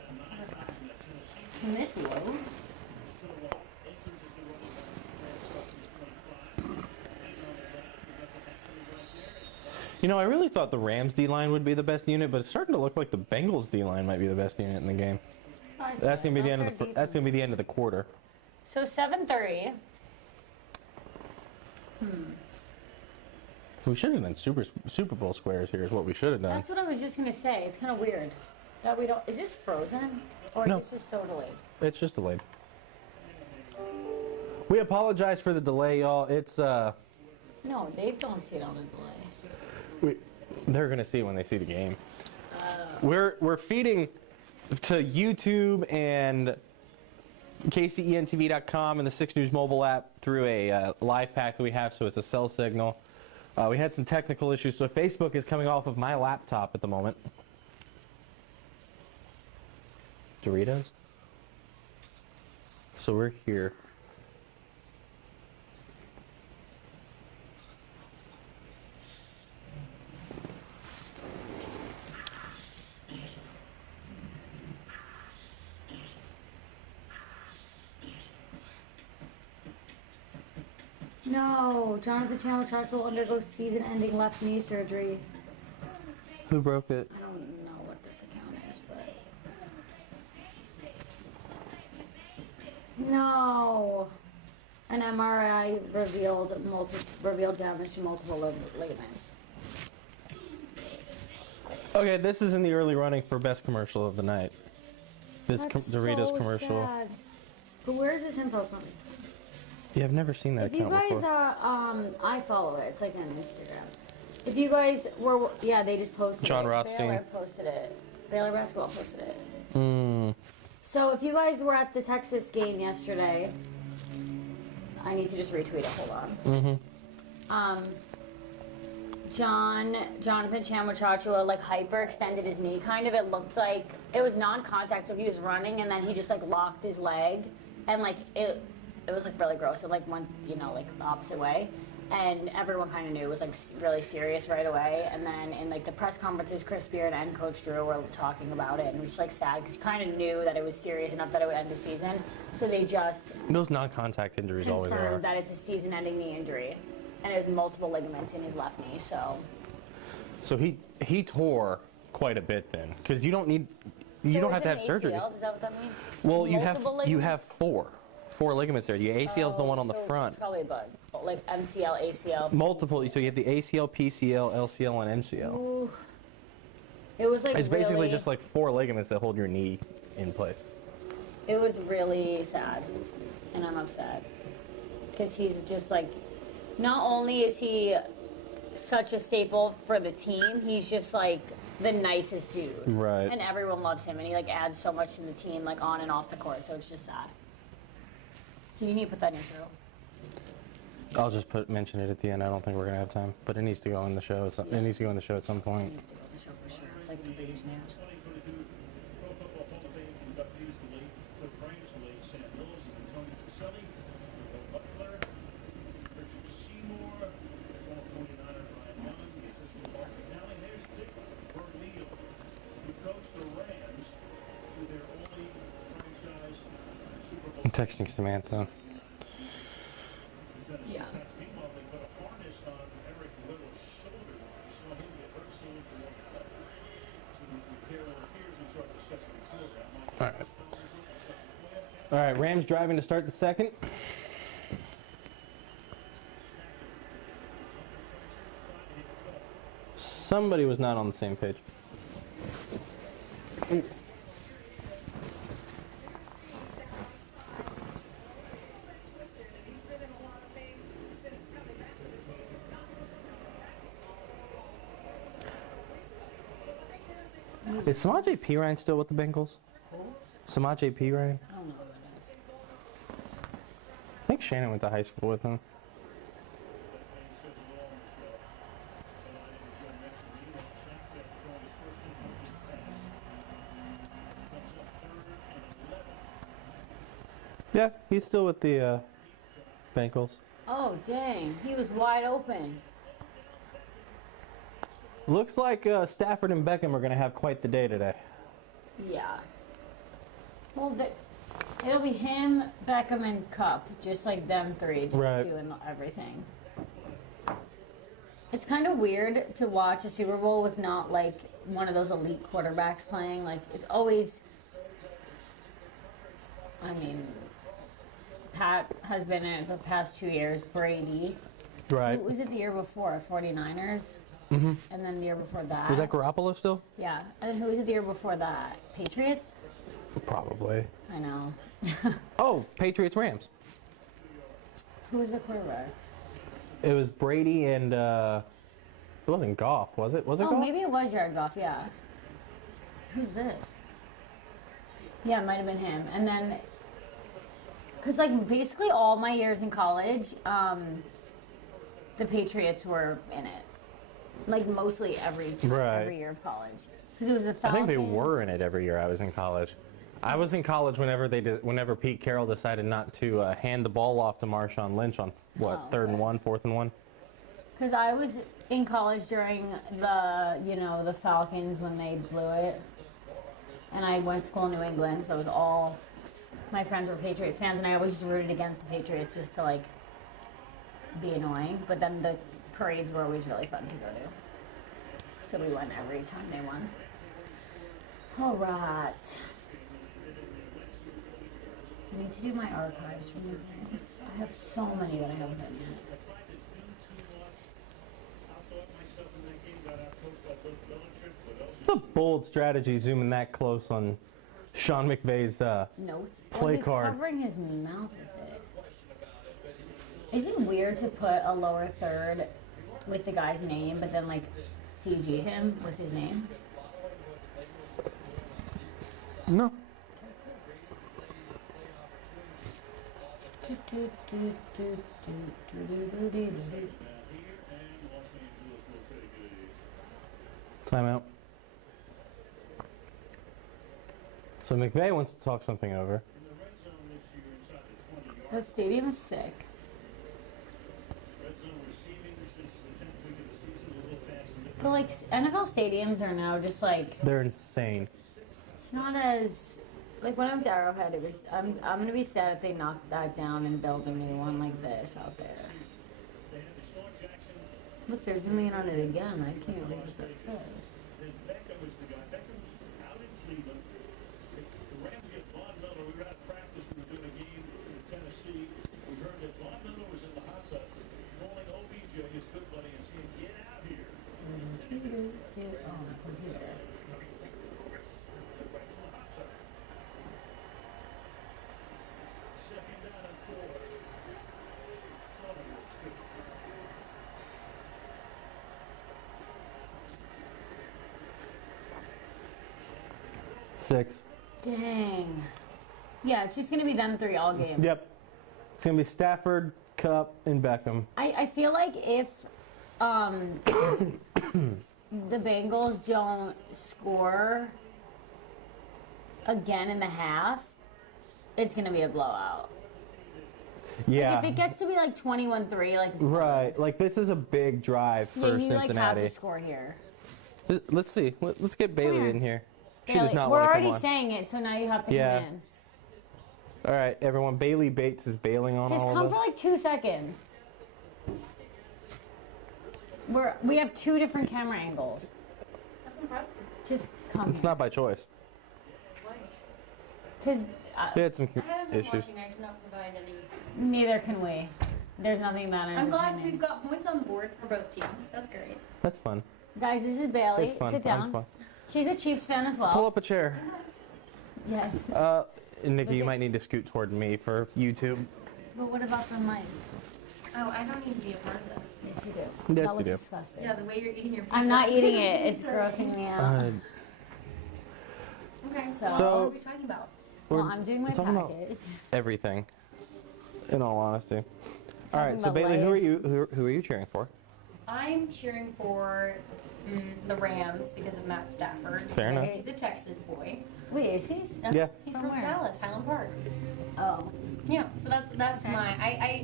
Can this load? You know, I really thought the Rams D-line would be the best unit, but it's starting to look like the Bengals D-line might be the best unit in the game. That's gonna be the end of the quarter. So 7:30. We should have done Super Bowl squares here is what we should have done. That's what I was just gonna say. It's kind of weird that we don't. Is this frozen or No. is this just so delayed? It's just delayed. We apologize for the delay, y'all. It's No, they don't see it on the delay. they're gonna see it when they see the game. We're feeding to YouTube and KCENTV.com and the 6 News mobile app through a live pack that we have, so it's a cell signal. We had some technical issues, so Facebook is coming off of my laptop at the moment. Doritos? So we're here. No, Jonathan Chandler will undergo season-ending left knee surgery. Who broke it? I don't know what this account is, but no. An MRI revealed damage to multiple ligaments. Okay, this is in the early running for best commercial of the night. This That's Doritos so commercial. sad. But where is this info coming from? Yeah, I've never seen that If you account guys, before. I follow it. It's like on Instagram. If you guys were, yeah, they just posted John it. Rothstein. Baylor posted it. Baylor basketball posted it. Mm. So if you guys were at the Texas game yesterday, I need to just retweet it. Hold on. Mm-hmm. Jonathan Chamachachua like hyperextended his knee. Kind of. It looked like it was non-contact, so he was running and then he just like locked his leg and like it it was like really gross. It like went, you know, like the opposite way. And everyone kind of knew it was like really serious right away. And then in like the press conferences, Chris Beard and Coach Drew were talking about it, and it was just like sad because you kind of knew that it was serious enough that it would end the season. So they just Those non-contact injuries always are. confirmed that it's a season-ending knee injury, and it was multiple ligaments in his left knee. So he tore quite a bit then, because you don't need, you don't have to have surgery. ACL? Is that what that means? Well, you Multiple have four ligaments there. Your ACL is the one on the So front. Probably a bug, like MCL, ACL. Multiple. So you have the ACL, PCL, LCL, and MCL. Ooh. It was like It's basically really, just like 4 ligaments that hold your knee in place. It was really sad, and I'm upset because he's just like, not only is he such a staple for the team, he's just like the nicest dude. Right. And everyone loves him, and he like adds so much to the team, like on and off the court. So it's just sad. So you need to put that in your show. I'll just mention it at the end. I don't think we're gonna have time, but it needs to go in the show. It needs to go in the show at some point. It needs to go on the show for sure. It's like the biggest news. I'm texting Samantha. Yeah. All right. All right. Rams driving to start the second. Somebody was not on the same page. Is Samaj P. Ryan still with the Bengals? Samaj P. Ryan? I don't know who that is. I think Shannon went to high school with him. Yeah, he's still with the Bengals. Oh dang, he was wide open. Looks like Stafford and Beckham are going to have quite the day today. Yeah. Well, it'll be him, Beckham, and Cup, just like them three, just Right. doing everything. It's kind of weird to watch a Super Bowl with not like one of those elite quarterbacks playing. Like it's always. I mean, Pat has been in it the past 2 years. Brady. Right. Who was it the year before? 49ers. Mm-hmm. And then the year before that. Was that Garoppolo still? Yeah. And then who was it the year before that? Patriots? Probably. I know. Oh, Patriots Rams. Who was the quarterback? It was Brady and it wasn't Goff, was it? Was it Oh, Goff? maybe it was Jared Goff, yeah. Who's this? Yeah, it might have been him. And then, because like basically all my years in college, the Patriots were in it. Like mostly every year of college. Because it was the Falcons. I think they were in it every year I was in college. I was in college whenever Pete Carroll decided not to hand the ball off to Marshawn Lynch on third and 1, 4th and 1. Because I was in college during the Falcons when they blew it. And I went to school in New England, so it was all my friends were Patriots fans, and I always just rooted against the Patriots just to like be annoying. But then the parades were always really fun to go to. So we went every time they won. All right. I need to do my archives from the games. I have so many that I haven't done yet. It's a bold strategy zooming that close on Sean McVay's Notes. Play he's card. Covering his mouth with it. Is it weird to put a lower third with the guy's name, but then like CG him with his name? No. Timeout. So McVay wants to talk something over. The stadium is sick. But like NFL stadiums are now just like They're insane. it's not as like when I went to Arrowhead. It was I'm gonna be sad if they knock that down and build a new one like this out there. Look, they're zooming in on it again. I can't read what that says. Six. Dang. Yeah, it's just gonna be them three all game. Yep. It's gonna be Stafford, Cup, and Beckham. I feel like if the Bengals don't score again in the half, it's gonna be a blowout. Yeah. Like if it gets to be like 21-3, like it's Right. Like this is a big drive yeah, for you like have Cincinnati. to score here. Let's see. Let's get Bailey here. in here. She Yeah, does like, not we're want to come already on. saying it, so now you have to Yeah. come in. All right, everyone. Bailey Bates is bailing on Just all come of for us. like 2 seconds. We have 2 different camera angles. That's impressive. Just come. It's not by choice. Because We had some I haven't been issues. watching. I cannot provide any. neither can we. There's nothing that I'm glad entertaining. we've got points on the board for both teams. That's great. That's fun. Guys, this is Bailey. It's fun. Sit Fun, down. fun. She's a Chiefs fan as Pull well. up a chair. Yes. Nikki, you Okay. might need to scoot toward me for YouTube. But what about the mic? Oh, I don't need to be a part of this. Yes, you do. Yes, that you looks do. disgusting. Yeah, the way you're eating your pizza. I'm not eating it. It's grossing me out. Okay. So- What So- are we talking about? Well, I'm doing my we're talking about package. everything. In all honesty. All Talking right, so about Bailey, who are Lay's. you? Who are you cheering for? I'm cheering for the Rams because of Matt Stafford. Fair because enough. He's a Texas boy. Wait, is he? Yeah. He's From from where? Dallas, Highland Park. Oh. Yeah, so that's Okay. my.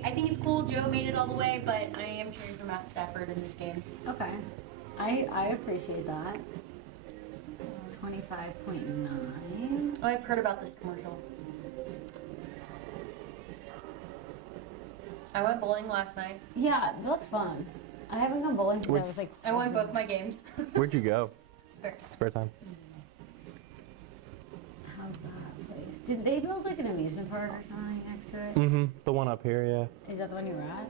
I think it's cool. Joe made it all the way, but I am cheering for Matt Stafford in this game. Okay. I appreciate that. 25.9. Oh, I've heard about this commercial. I went bowling last night. Yeah, it looks fun. I haven't gone bowling since I was like. I won both my games. Where'd you go? Spare. Spare time. How's that place? Did they build like an amusement park or something next to it? Mm-hmm. The one up here, yeah. Is that the one you were at?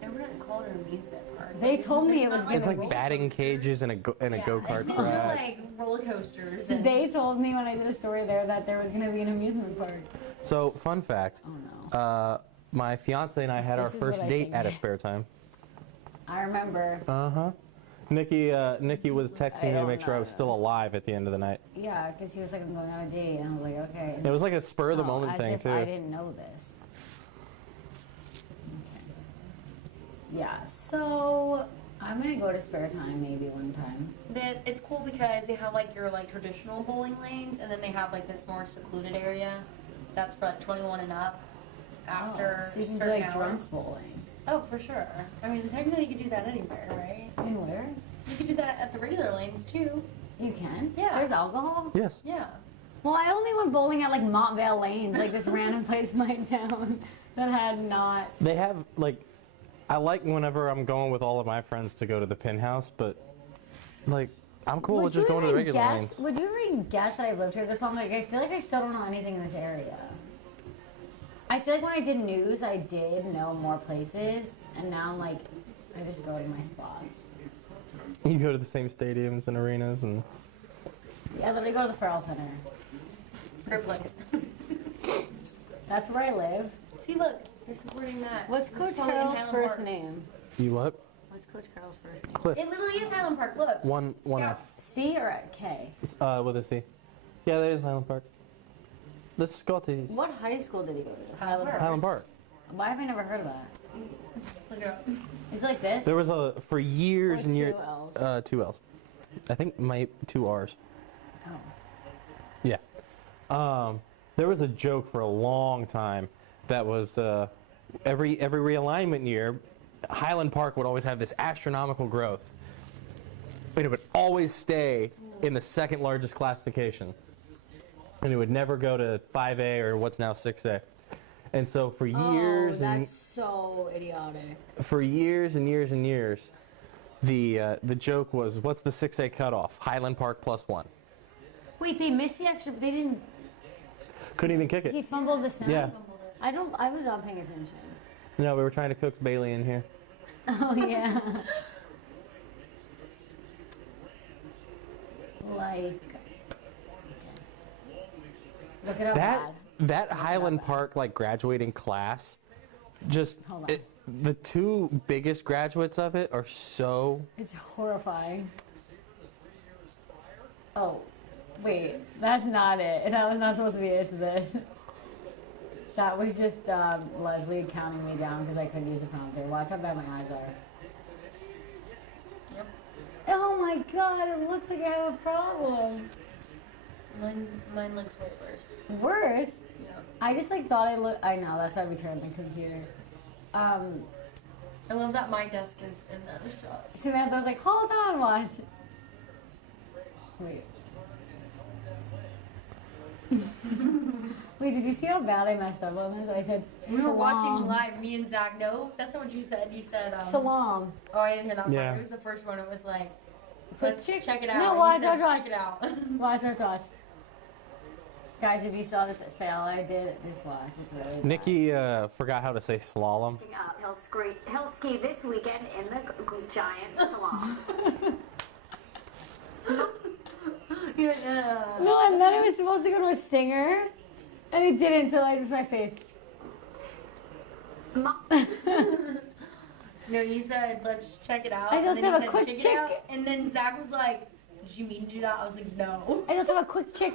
They were gonna call it an amusement park. They told me it was Not It's a like roller batting coaster. cages and a go-kart Those are track. like roller coasters. And They told me when I did a story there that there was gonna be an amusement park. So, fun fact. Oh no. My fiance and I had our This is first what I date think. at a spare time. I remember. Uh-huh. Nikki was texting me to don't make sure I know was still this. alive at the end of the night. Yeah, because he was like, I'm going on a date, and I was like, okay. It was like a spur of the Oh, moment as thing if too. I didn't know this. Okay. Yeah, so I'm gonna go to spare time maybe one time. it's cool because they have like your like traditional bowling lanes, and then they have like this more secluded area that's for like 21 and up. After Oh, so you can do certain like hours. drunk bowling. Oh, for sure. I mean, technically you could do that anywhere, right? Anywhere? You could do that at the regular lanes too. You can? Yeah. There's alcohol? Yes. Yeah. Well, I only went bowling at like Montvale Lanes, like this random place in my town that had not. They have like, I like whenever I'm going with all of my friends to go to the Pin House, but like I'm cool with just going to the regular lanes. Would you even guess that I've lived here this long? Like, I feel like I still don't know anything in this area. I feel like when I did news, I did know more places, and now I'm like, I just go to my spots. You go to the same stadiums and arenas and. Yeah, then I go to the Farrell Center. Her place. That's where I live. See, look, they're supporting that. What's This is Coach probably in Carroll's Highland first Park. name? You what? What's Coach Carroll's first name? Cliff. It literally is Highland Park. Look. One Scouts. F. C or K? With a C. Yeah, that is Highland Park. The Scotties. What high school did he go to? Highland Park. Highland Park. Why have I never heard of that? Look it up. Is it like this? There was for years Or and years. 2 Ls? 2 L's. I think my 2 R's. Oh. Yeah. There was a joke for a long time that was every realignment year, Highland Park would always have this astronomical growth. And it would always stay in the second largest classification. And it would never go to 5A or what's now 6A. And so for years that's so idiotic. for years and years and years, the joke was, what's the 6A cutoff? Highland Park +1. Wait, they missed the extra. They didn't. Couldn't even kick He it. fumbled the snap. Yeah. I was not paying attention. No, we were trying to cook Bailey in here. Oh yeah. Like. Look at how bad. That Highland Park like graduating class, just Hold on. the two biggest graduates of it are so. It's horrifying. Oh, wait, that's not it. That was not supposed to be it to this. That was just Leslie counting me down because I couldn't use the prompter. Watch how bad my eyes are. Yep. Oh my god, it looks like I have a problem. Mine looks way worse. Worse? Yeah. I just like thought I looked. I know, that's why we turned the computer. I love that my desk is in those shots. Samantha was like, hold on, watch. Wait. Wait, did you see how bad I messed up on this? I said, We were watching "Shalom." live, me and Zach. No, that's not what you said. You said, Shalom. oh, I didn't hear that part. Yeah. It was the first one. It was like, Quick let's check- check it out. No, And watch, you said, watch. check it out. Watch. Guys, if you saw this fail I did, just watch. It's really bad. Nikki forgot how to say slalom. He'll ski this weekend in the giant salon. You're like, No, and then it was supposed to go to a stinger, and it didn't, so I just my face. No, you said, let's check it out. I just and then have you a said, quick check it out. check. And then Zach was like, did you mean to do that? I was like, no. I just have a quick check.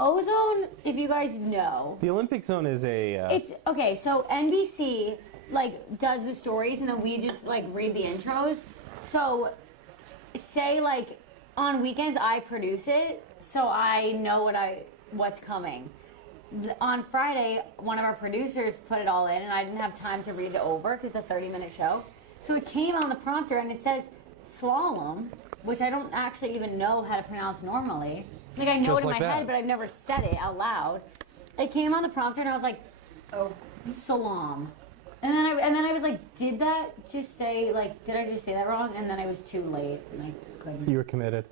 Ozone, if you guys know, The Olympic Zone is a. it's okay. So NBC like does the stories, and then we just like read the intros. So say like on weekends I produce it, so I know what's coming. On Friday, one of our producers put it all in, and I didn't have time to read it over because it's a 30-minute show. So it came on the prompter, and it says slalom, which I don't actually even know how to pronounce normally. Like I know Just it in like my that. head, but I've never said it out loud. It came on the prompter, and I was like, Oh, salam. And then I was like, did I just say that wrong? And then I was too late, and I couldn't. You were committed.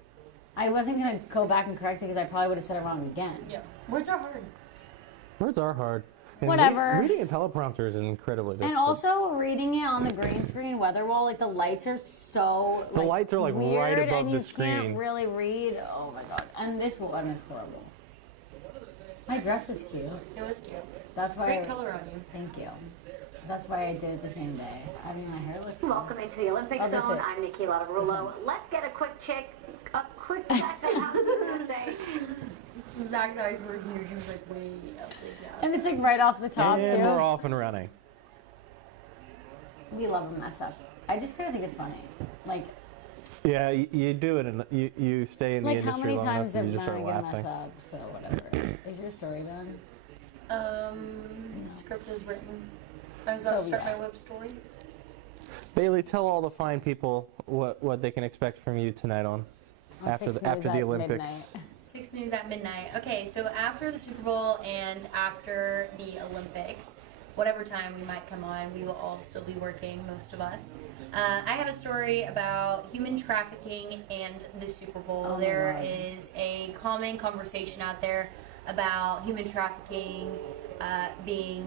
I wasn't gonna go back and correct it because I probably would have said it wrong again. yeah. Words are hard. Words are hard. And Whatever. Reading a teleprompter is incredibly difficult. And also reading it on the green screen weather wall, like the lights are so The lights are, like, right weird, above and the you screen. can't really read. Oh my god! And this one is horrible. My dress was cute. It was cute. That's why. Great color on you. Thank you. That's why I did it the same day. I mean, my hair looks. Welcome into the Olympic I'll just Zone. sit. I'm Nikki Lavarullo. Let's get a quick check of how to say. Zach's eyes were huge. He was like, way up, like, yeah. And it's like right off the top and too. we're off and running. We love a mess up. I just kind of think it's funny. Like Yeah, you do it, and you stay in the how industry many long times enough, am and you I just start gonna mess laughing. up? So whatever. Is your story done? The script is written. I was about So to start yeah. my web story. Bailey, tell all the fine people what they can expect from you tonight on after 6 the News at Olympics. midnight. 6 News at midnight. Okay, so after the Super Bowl and after the Olympics, whatever time we might come on, we will all still be working, most of us. I have a story about human trafficking and the Super Bowl. Oh my There God. is a common conversation out there about human trafficking being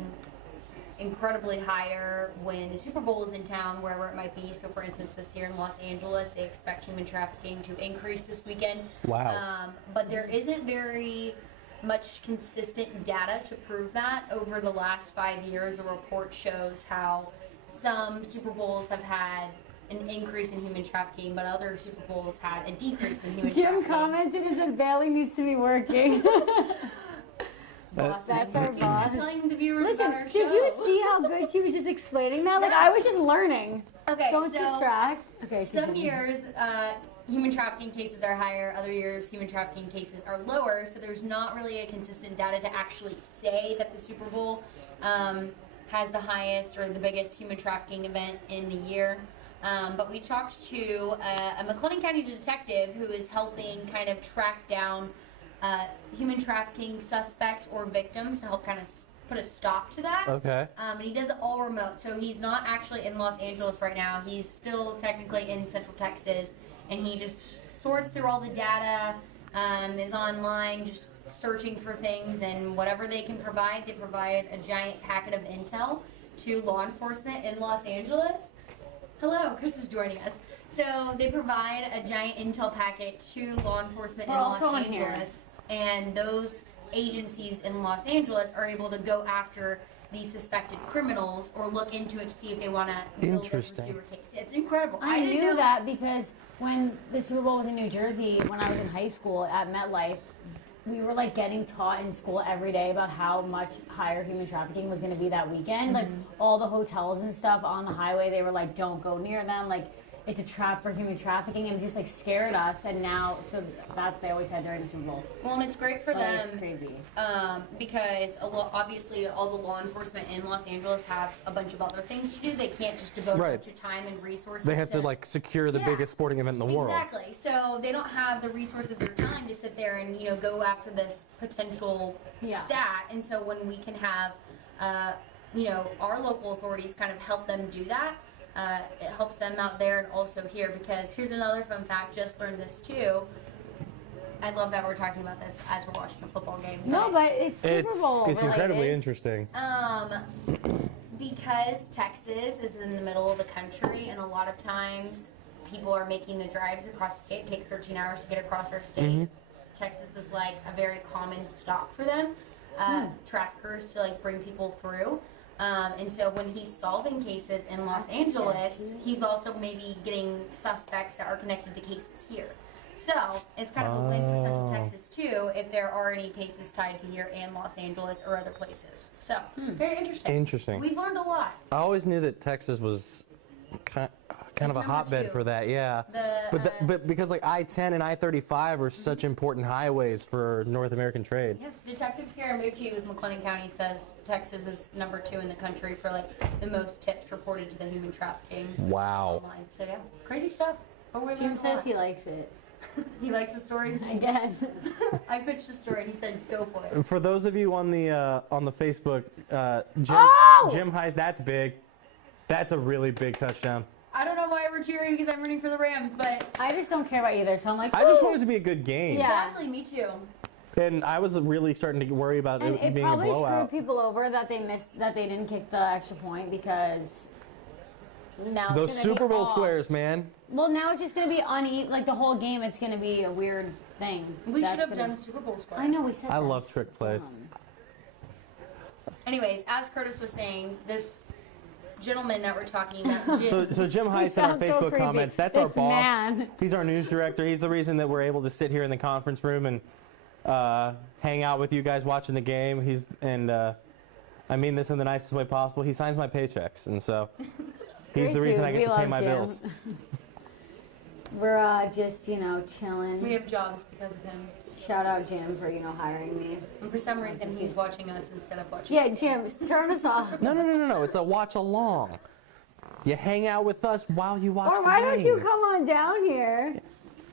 incredibly higher when the Super Bowl is in town, wherever it might be. So, for instance, this year in Los Angeles, they expect human trafficking to increase this weekend. Wow. But there isn't very much consistent data to prove that. Over the last 5 years, a report shows how some Super Bowls have had an increase in human trafficking, but other Super Bowls had a decrease in human Jim trafficking. commented and said Bailey needs to be working. Boss, That's I'm our working. boss. I'm telling the viewers Listen, about our show. did you see how good she was just explaining that? Like I was just learning. Okay, Don't so distract. Okay. some continue. years, human trafficking cases are higher, other years human trafficking cases are lower, so there's not really a consistent data to actually say that the Super Bowl has the highest or the biggest human trafficking event in the year. But we talked to a McLennan County detective who is helping kind of track down human trafficking suspects or victims to help kind of put a stop to that. Okay. And he does it all remote, so he's not actually in Los Angeles right now. He's still technically in Central Texas, and he just sorts through all the data, is online just searching for things, and whatever they can provide, they provide a giant packet of intel to law enforcement in Los Angeles. Hello, Chris is joining us. So they provide a giant intel packet to law enforcement in Los Angeles, and those agencies in Los Angeles are able to go after these suspected criminals or look into it to see if they want to build a pursuer case. It's incredible. I knew that because when the Super Bowl was in New Jersey, when I was in high school at MetLife, we were like getting taught in school every day about how much higher human trafficking was going to be that weekend. Like all the hotels and stuff on the highway, they were like, don't go near them. Like it's a trap for human trafficking, and it just like scared us. And now, so that's what they always said during the Super Bowl. Well, and it's great for them. It's crazy. Because obviously all the law enforcement in Los Angeles have a bunch of other things to do. They can't just devote a bunch of time and resources. They have to like secure the biggest sporting event in the world. Exactly. So they don't have the resources or time to sit there and go after this potential stat. And so when we can have our local authorities kind of help them do that. It helps them out there and also here, because here's another fun fact, just learned this too. I love that we're talking about this as we're watching a football game. No, but it's Super Bowl It's incredibly interesting. Because Texas is in the middle of the country, and a lot of times people are making the drives across the state. It takes 13 hours to get across our state. Texas is like a very common stop for them, traffickers to like bring people through. And so when he's solving cases in Los Angeles, he's also maybe getting suspects that are connected to cases here. So it's kind of a win for Central Texas too, if there are any cases tied to here and Los Angeles or other places. So very interesting. Interesting. We've learned a lot. I always knew that Texas was kind of a hotbed for that, yeah. But because like I-10 and I-35 are such important highways for North American trade. Yeah, Detective Scaramucci with McLennan County says Texas is #2 in the country for like the most tips reported to the human trafficking. Wow. Online. So yeah, crazy stuff. Jim says he likes it. He likes the story. I guess. I pitched the story and he said, "Go for it." For those of you on the Facebook, Jim Hyde, that's big. That's a really big touchdown. I don't know why we're cheering because I'm rooting for the Rams, but I just don't care about either, so I'm like, I just want it to be a good game. Yeah. exactly, me too. And I was really starting to worry about and it it being a probably blowout. screwed people over that they didn't kick the extra point, because now it's Those gonna Super be Bowl off. squares, man. Well, now it's just going to be uneven. Like the whole game, it's going to be a weird thing. We should have done a Super Bowl score. I know, we said I that. love trick plays. Anyways, as Curtis was saying, this gentleman that we're talking about, Jim, So Jim Hyde said our sounds so Facebook creepy. comments, that's our This boss. man. He's our news director. He's the reason that we're able to sit here in the conference room and hang out with you guys watching the game. I mean this in the nicest way possible. He signs my paychecks, and so he's the reason I get to pay my bills. We're just, chilling. we have jobs because of him. Shout out Jim for, hiring me. And for some reason, he's watching us instead of watching. Yeah, Jim, turn us off. No. It's a watch along. You hang out with us while you watch Or the why game. don't you come on down here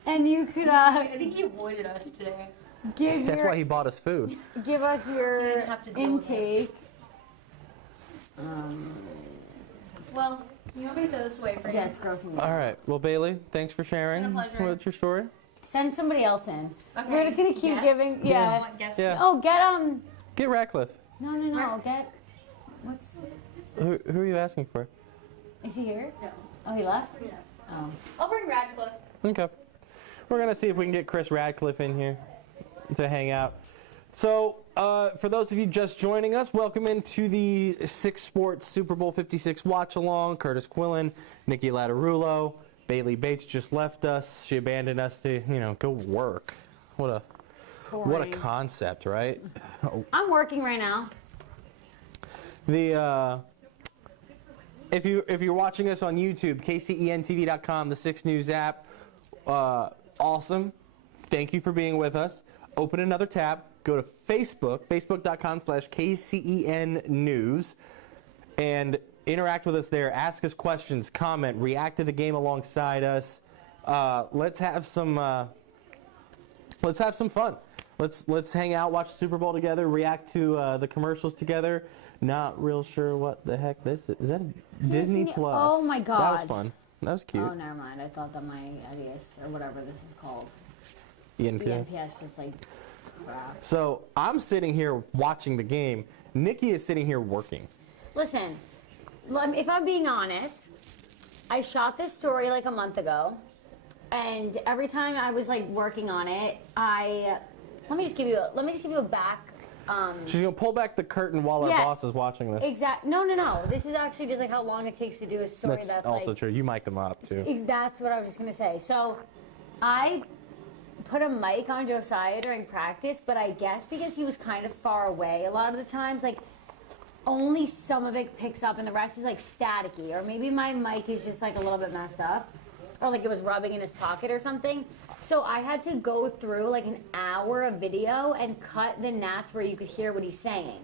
and you could I think he avoided us today. That's why he bought us food. give us your didn't have to deal with this. intake. Well, you want me to throw this away for you? Yeah, it's grossing me out. All right. Well, Bailey, thanks for sharing. It's been a pleasure. What's your story? Send somebody else in. Okay. We're just gonna keep Guest? giving. You Yeah. want guests? Yeah. Oh, get Get Ratcliffe. No. Get. What's? Who are you asking for? Is he here? No. Oh, he left. Yeah. Oh. I'll bring Radcliffe. Okay. We're going to see if we can get Chris Radcliffe in here to hang out. So, for those of you just joining us, welcome into the Six Sports Super Bowl 56 watch along. Curtis Quillen, Nikki Lattarulo, Bailey Bates just left us. She abandoned us to, go work. What a Boring. concept, right? I'm working right now. If you're watching us on YouTube, kcentv.com, the 6 News app, awesome. Thank you for being with us. Open another tab. Go to Facebook, facebook.com/KCEN News, and interact with us there. Ask us questions, comment, react to the game alongside us. Let's have some fun. Let's hang out, watch the Super Bowl together, react to the commercials together. Not real sure what the heck this is. Is that Disney Plus? Oh my God. That was fun. That was cute. Oh, never mind. I thought that my ideas or whatever this is called. ENPS. ENPS just like crap. So I'm sitting here watching the game. Nikki is sitting here working. Listen, if I'm being honest, I shot this story like a month ago, and every time I was like working on it, let me just give you a back. She's gonna pull back the curtain while our Yeah. boss is watching this. No. This is actually just like how long it takes to do a story. That's also like, true. You mic'd them up too. That's what I was just gonna say. So, I put a mic on Josiah during practice, but I guess because he was kind of far away, a lot of the times, like only some of it picks up, and the rest is like staticky, or maybe my mic is just like a little bit messed up, or like it was rubbing in his pocket or something. So I had to go through like an hour of video and cut the gnats where you could hear what he's saying.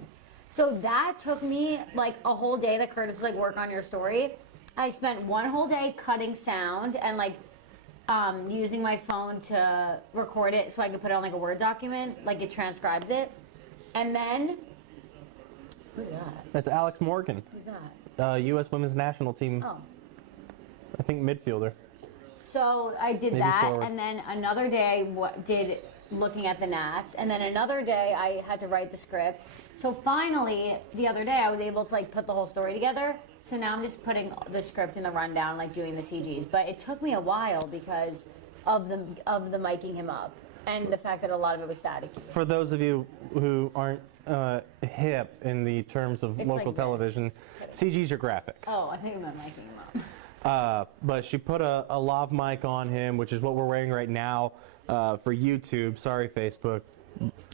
So that took me like a whole day that Curtis was like, work on your story. I spent one whole day cutting sound and like using my phone to record it so I could put it on like a Word document, like it transcribes it. And then, who's that? That's Alex Morgan, Who's that? U.S. Women's National Team. Oh. I think midfielder. So I did Maybe that, forward. and then another day did looking at the gnats, and then another day I had to write the script. So finally, the other day I was able to like put the whole story together. So now I'm just putting the script in the rundown, like doing the CGs. But it took me a while because of the miking him up, and the fact that a lot of it was static. For those of you who aren't hip in the terms of It's local like this. television, CGs are graphics. Oh, I think I meant miking him up. But she put a lav mic on him, which is what we're wearing right now for YouTube. Sorry, Facebook.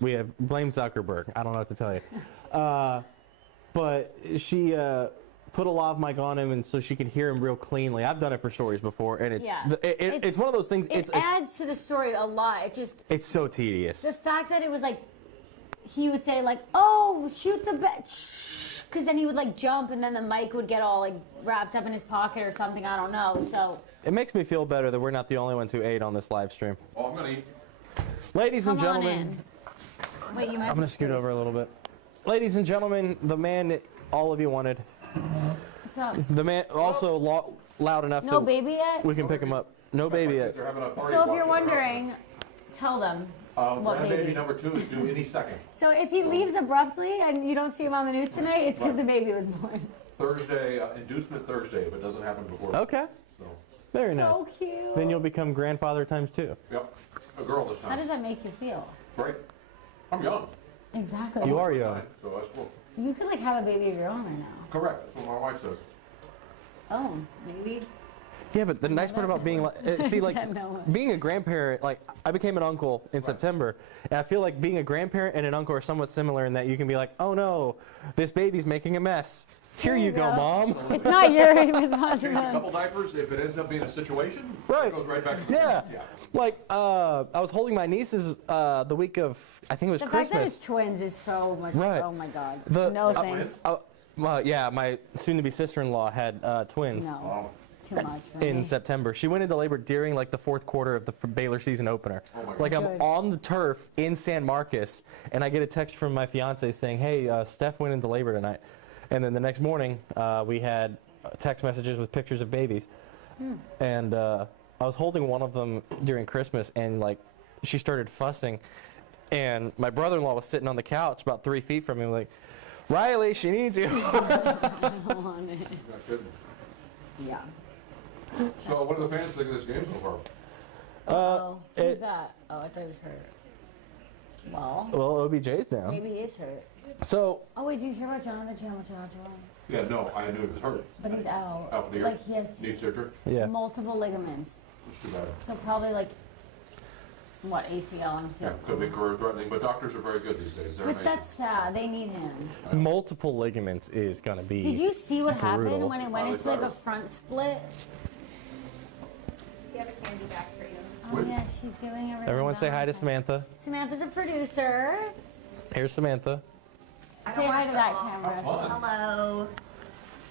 We have blame Zuckerberg. I don't know what to tell you. But she put a lav mic on him, and so she could hear him real cleanly. I've done it for stories before, and it's one of those things. It adds to the story a lot. It's so tedious. The fact that it was like, he would say like, "Oh, shoot the bet," because then he would like jump, and then the mic would get all like wrapped up in his pocket or something. I don't know. So It makes me feel better that we're not the only ones who ate on this live stream. Oh, I'm gonna eat. Ladies and come on gentlemen, in. Wait, you might. I'm gonna scoot over a little bit. Ladies and gentlemen, the man that all of you wanted, What's up? the man also loud enough No that baby yet. we can pick him up. No baby yet. They're having a party So if watching you're the wondering, tell them what grandbaby baby. number 2 is due any second. So if he leaves abruptly and you don't see him on the news tonight, it's because the baby was born. Thursday, inducement Thursday, if it doesn't happen before. Okay, So, very nice. So cute. Then you'll become grandfather times 2. yep, a girl this How time. does that make you feel? Great. I'm young. Exactly. You are young. So that's cool. You could like have a baby of your own right now. Correct. That's what my wife says. Oh, maybe. Yeah, but the nice part about being like, see, like Said no one. being a grandparent, like I became an uncle in September, and I feel like being a grandparent and an uncle are somewhat similar in that you can be like, oh no, this baby's making a mess. Here you go, Mom. It's not your Change a responsibility. couple diapers. If it ends up being a situation, Right. it goes right back to Yeah. yeah. Like, I was holding my nieces the week of, I think it was The fact that it's Christmas. twins is so much. Right. Oh my god. The- no twins? thanks. Yeah, my soon-to-be sister-in-law had twins No. Too much. For in me. September. She went into labor during like the fourth quarter of the Baylor season opener. Oh my Like I'm Good. on the turf in San Marcos, and I get a text from my fiance saying, "Hey, Steph went into labor tonight." And then the next morning, we had text messages with pictures of babies. And I was holding one of them during Christmas, and like she started fussing. And my brother-in-law was sitting on the couch about 3 feet from me, like, "Riley, she needs you." On it. Not good. Yeah. So what do the fans think of this game so far? Oh, who's it- that? Oh, I thought he was hurt. Well, Well, OBJ's down. maybe he is hurt. So Oh wait, did you hear about Jonathan Chan? Yeah, no, I knew he was hurt. But he's out. Out for the year? Like he has Needs surgery? yeah, multiple ligaments. That's too bad. So probably like what, ACL, MCL. Yeah, could be career threatening, but doctors are very good these days. They're But amazing. that's sad. They need him. multiple ligaments is gonna be. Did you see what happened brutal. when it went Oh, they into like a got it. front split? You have a candy back for you. Oh, yeah, she's giving Everyone say hi to Samantha. Samantha's a producer. Here's Samantha. Say hi to that camera. Hello.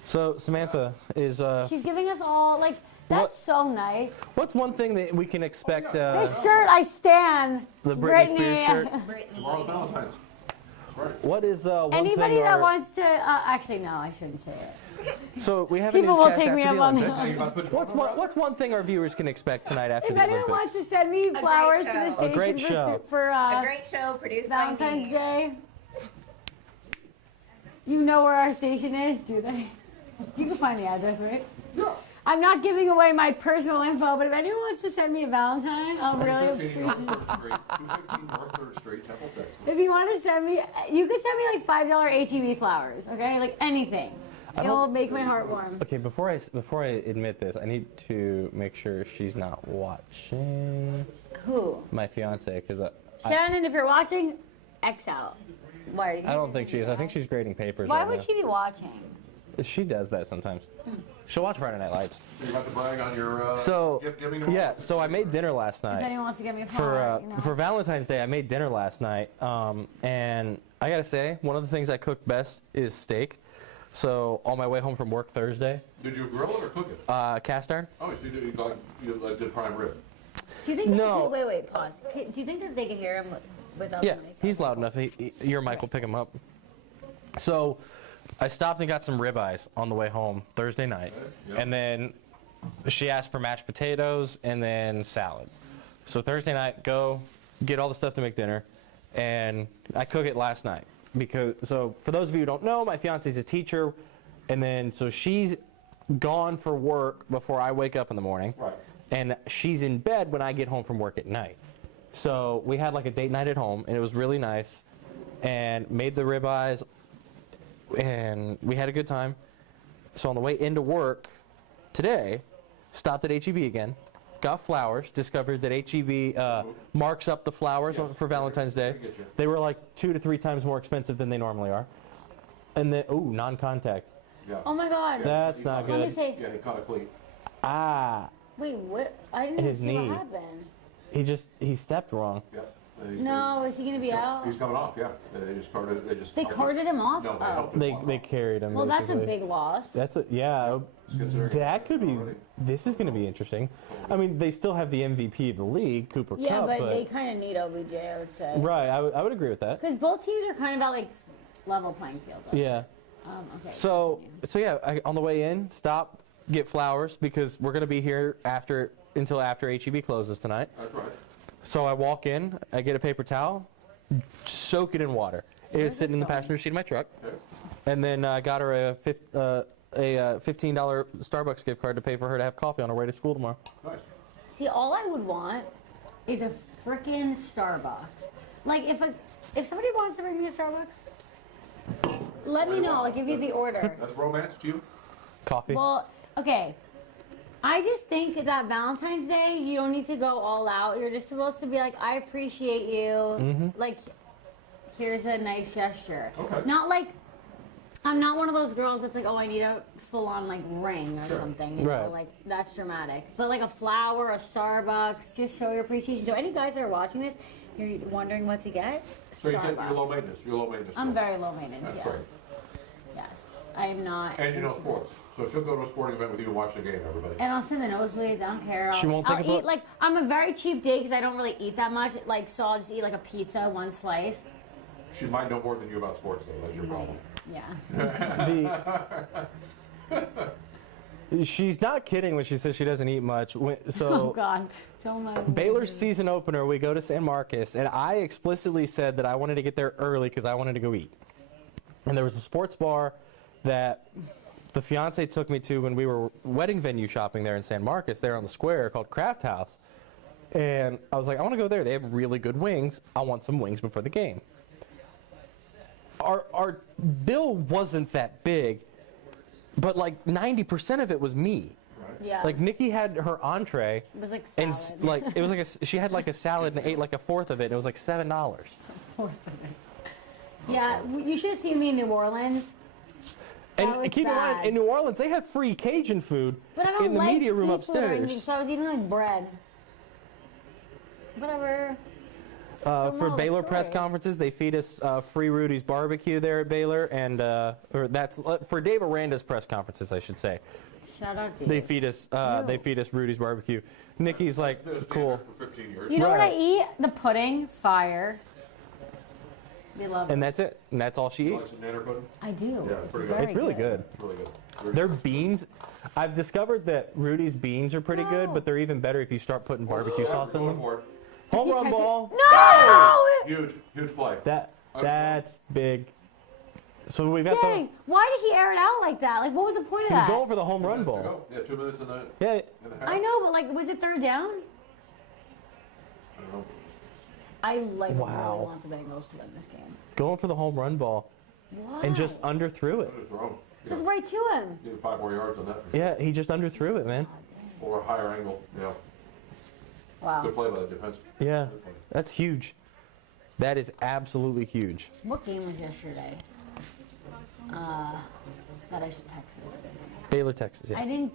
So Samantha is. She's giving us all, like, that's so nice. What's one thing that we can expect? This shirt, I stan. The Britney Spears shirt. Tomorrow's Valentine's. That's right. What is one Anybody thing? that wants to, actually, no, I shouldn't say it. So we have People a will newscast take me after the up on Olympics. Are you about to put your phone number out? What's one thing our viewers can expect tonight after If the anyone Olympics? wants to send me flowers to the show. A great station show. for A great show produced by Valentine's me. Day, you know where our station is, do they? You can find the address, right? I'm not giving away my personal info, but if anyone wants to send me a Valentine, I'll really 215 appreciate North it. 3rd Street, 215 North 3rd Street, Temple, Texas. If you want to send me, you could send me like $5 HEB flowers, okay? Like anything. It'll make my heart warm. Okay, before I admit this, I need to make sure she's not watching Who? my fiance because Shannon, if you're watching, X out. Why are you? I don't think she is. I think she's grading papers. Why right would now. she be watching? She does that sometimes. She'll watch Friday Night Lights. So you're about to brag on your So gift giving tomorrow? yeah, so I made dinner last If night. anyone wants to give me a For flower, you know. for Valentine's Day, I made dinner last night, and I gotta say, one of the things I cook best is steak. So on my way home from work Thursday, Did you grill it or cook it? cast iron. Oh, so you did prime rib. Do you think? No. Wait, pause. Do you think that they can hear him without? Yeah, the mic? he's loud enough. Your mic will pick him up. So I stopped and got some ribeyes on the way home Thursday night, Okay, yeah. and then she asked for mashed potatoes and then salad. So Thursday night, go get all the stuff to make dinner, and I cook it last night. So for those of you who don't know, my fiance's a teacher, and then so she's gone for work before I wake up in the morning, Right. and she's in bed when I get home from work at night. So we had like a date night at home, and it was really nice, and made the ribeyes, and we had a good time. So on the way into work today, stopped at HEB again, got flowers, discovered that HEB marks up the flowers Yes. for Valentine's Day. I get you. They were like 2 to 3 times more expensive than they normally are. And then, ooh, non-contact. Yeah. Oh my God. That's He not caught it. Let me good. say. Yeah, he caught a cleat. Ah, Wait, what? I didn't His even see knee. what happened. he stepped wrong. Yeah. No, is he gonna be out? He's coming off, yeah. They just carted. They carted him off. No, they Oh. helped him They walk they off. carried him. Well, that's a basically. big loss. That's a yeah. It's considered That could be. already. This is going to be interesting. I mean, they still have the MVP of the league, Cooper Yeah, Kupp, but they kind of need OBJ, I would say. right. I would agree with that. Because both teams are kind of at like level playing field. I'd Yeah. say. Okay. So yeah, on the way in, stop, get flowers because we're going to be here until after HEB closes tonight. That's right. So I walk in, I get a paper towel, soak it in water. It is sitting in the passenger seat of my truck, Okay. and then I got her a $15 Starbucks gift card to pay for her to have coffee on her way to school tomorrow. Nice. See, all I would want is a freaking Starbucks. Like, if somebody wants to bring me a Starbucks, let me know. I'll give you the order. That's romance to you? Coffee. Well, okay. I just think that Valentine's Day, you don't need to go all out. You're just supposed to be like, I appreciate you. Like, here's a nice gesture. Okay. Not like, I'm not one of those girls that's like, oh, I need a full-on like ring or something. You know, Right. like that's dramatic. But like a flower, a Starbucks, just show your appreciation. So any guys that are watching this, you're wondering what to get? So you said Starbucks. you're low maintenance. You're low maintenance. I'm girl. very low maintenance. That's Yeah. great. Yes, I'm not. And you know into- sports. So she'll go to a sporting event with you and watch the game, everybody. And I'll sit in the nosebleeds. I don't care. She won't take I'll a book? eat like I'm a very cheap date because I don't really eat that much. Like so, I'll just eat like a pizza, one slice. She might know more than you about sports, though. That's your problem. Yeah. She's not kidding when she says she doesn't eat much. Oh So God. Don't mind. Baylor's season opener, we go to San Marcos, and I explicitly said that I wanted to get there early because I wanted to go eat. And there was a sports bar that the fiance took me to when we were wedding venue shopping there in San Marcos, there on the square, called Craft House. And I was like, I want to go there. They have really good wings. I want some wings before the game. Our bill wasn't that big, but like 90% of it was me. Yeah. Like Nikki had her entree, it was like and salad. like it was like she had like a salad and ate like a fourth of it. And it was like $7. Yeah. You should have seen me in New Orleans. That And was keep in mind, bad. in New Orleans, they have free Cajun food But I don't in the like media room seafood or anything, upstairs. so I was eating like bread. whatever. For moral Baylor press story. conferences, they feed us free Rudy's barbecue there at Baylor, and or that's for Dave Aranda's press conferences, I should say. Shout out to They you. feed us Rudy's barbecue. Nikki's like, Been a standard cool, For 15 years. You know what I Right. eat? The pudding, fire. You love it. and that's it, and that's all she You like eats. some nanner pudding? I do. Yeah, it's pretty good. very It's really good. It's really good. Their beans, I've discovered that Rudy's beans are pretty good, but they're even better if you start putting barbecue sauce in Going them. for it. Home you run catch it- ball. No! Huge play. That's big. So we've got Dang, why did he air it out like that? Like, what was the point of the. He's that? going for the home run 2 minutes to ball. go. Yeah, 2 minutes and Yeah, a half. I know, but like, was it third down? I don't know. I like Wow. really want the Bengals to win this game. going for the home run ball Why? and just underthrew it. That is wrong. Just right to him. Get 5 more yards on that. Yeah, he just underthrew it, man. Or a higher angle. Yeah. Wow. Good play by the defense. Yeah, that's huge. That is absolutely huge. What game was yesterday? That I should Texas. Baylor, Texas. Yeah.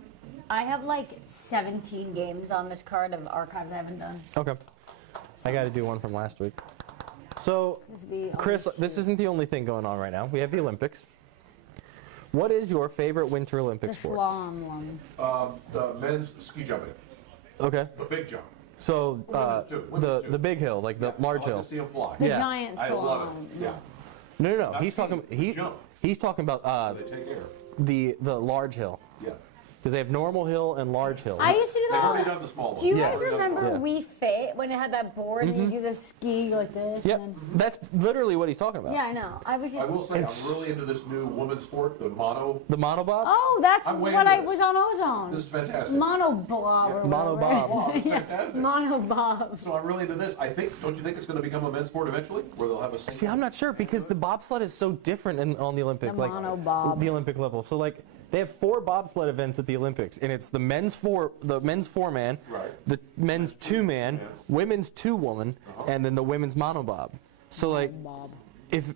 I have like 17 games on this card of archives I haven't done. Okay. I got to do one from last week. So, This would be on Chris, the this shoot. isn't the only thing going on right now. We have the Olympics. What is your favorite Winter The Olympic sport? slalom one. The men's ski jumping. Okay. The big jump. So, Women's too, women's too. the big hill, like the large I hill. like to see them fly. The Yeah. giant I love slalom. it. Yeah. No. Not He's skiing, talking. jump. He's talking about They take air. the large hill, Yeah. because they have normal hill and large hill. I used to do They've that. already done the small one. Do you Yeah. guys They've already done the remember Yeah. We Fit when it had that board and you do the ski like this? Yep, And then, that's literally what he's talking about. yeah, I know. I was I just. will say It's- I'm really into this new women's sport, the mono. The monobob. Oh, that's I'm way what into I this. was on Ozone. This is fantastic. Monobob. or Monobob. whatever. Wow, it's yeah, fantastic. monobob. So I'm really into this. Don't you think it's going to become a men's sport eventually, where they'll have a? See, I'm not sure because the bobsled is so different on the Olympic, The like monobob. the Olympic level. So like they have 4 bobsled events at the Olympics, and it's the men's 4-man, Right. the men's 2-man, Yeah. women's 2-woman, and then the women's monobob. So like Bob. if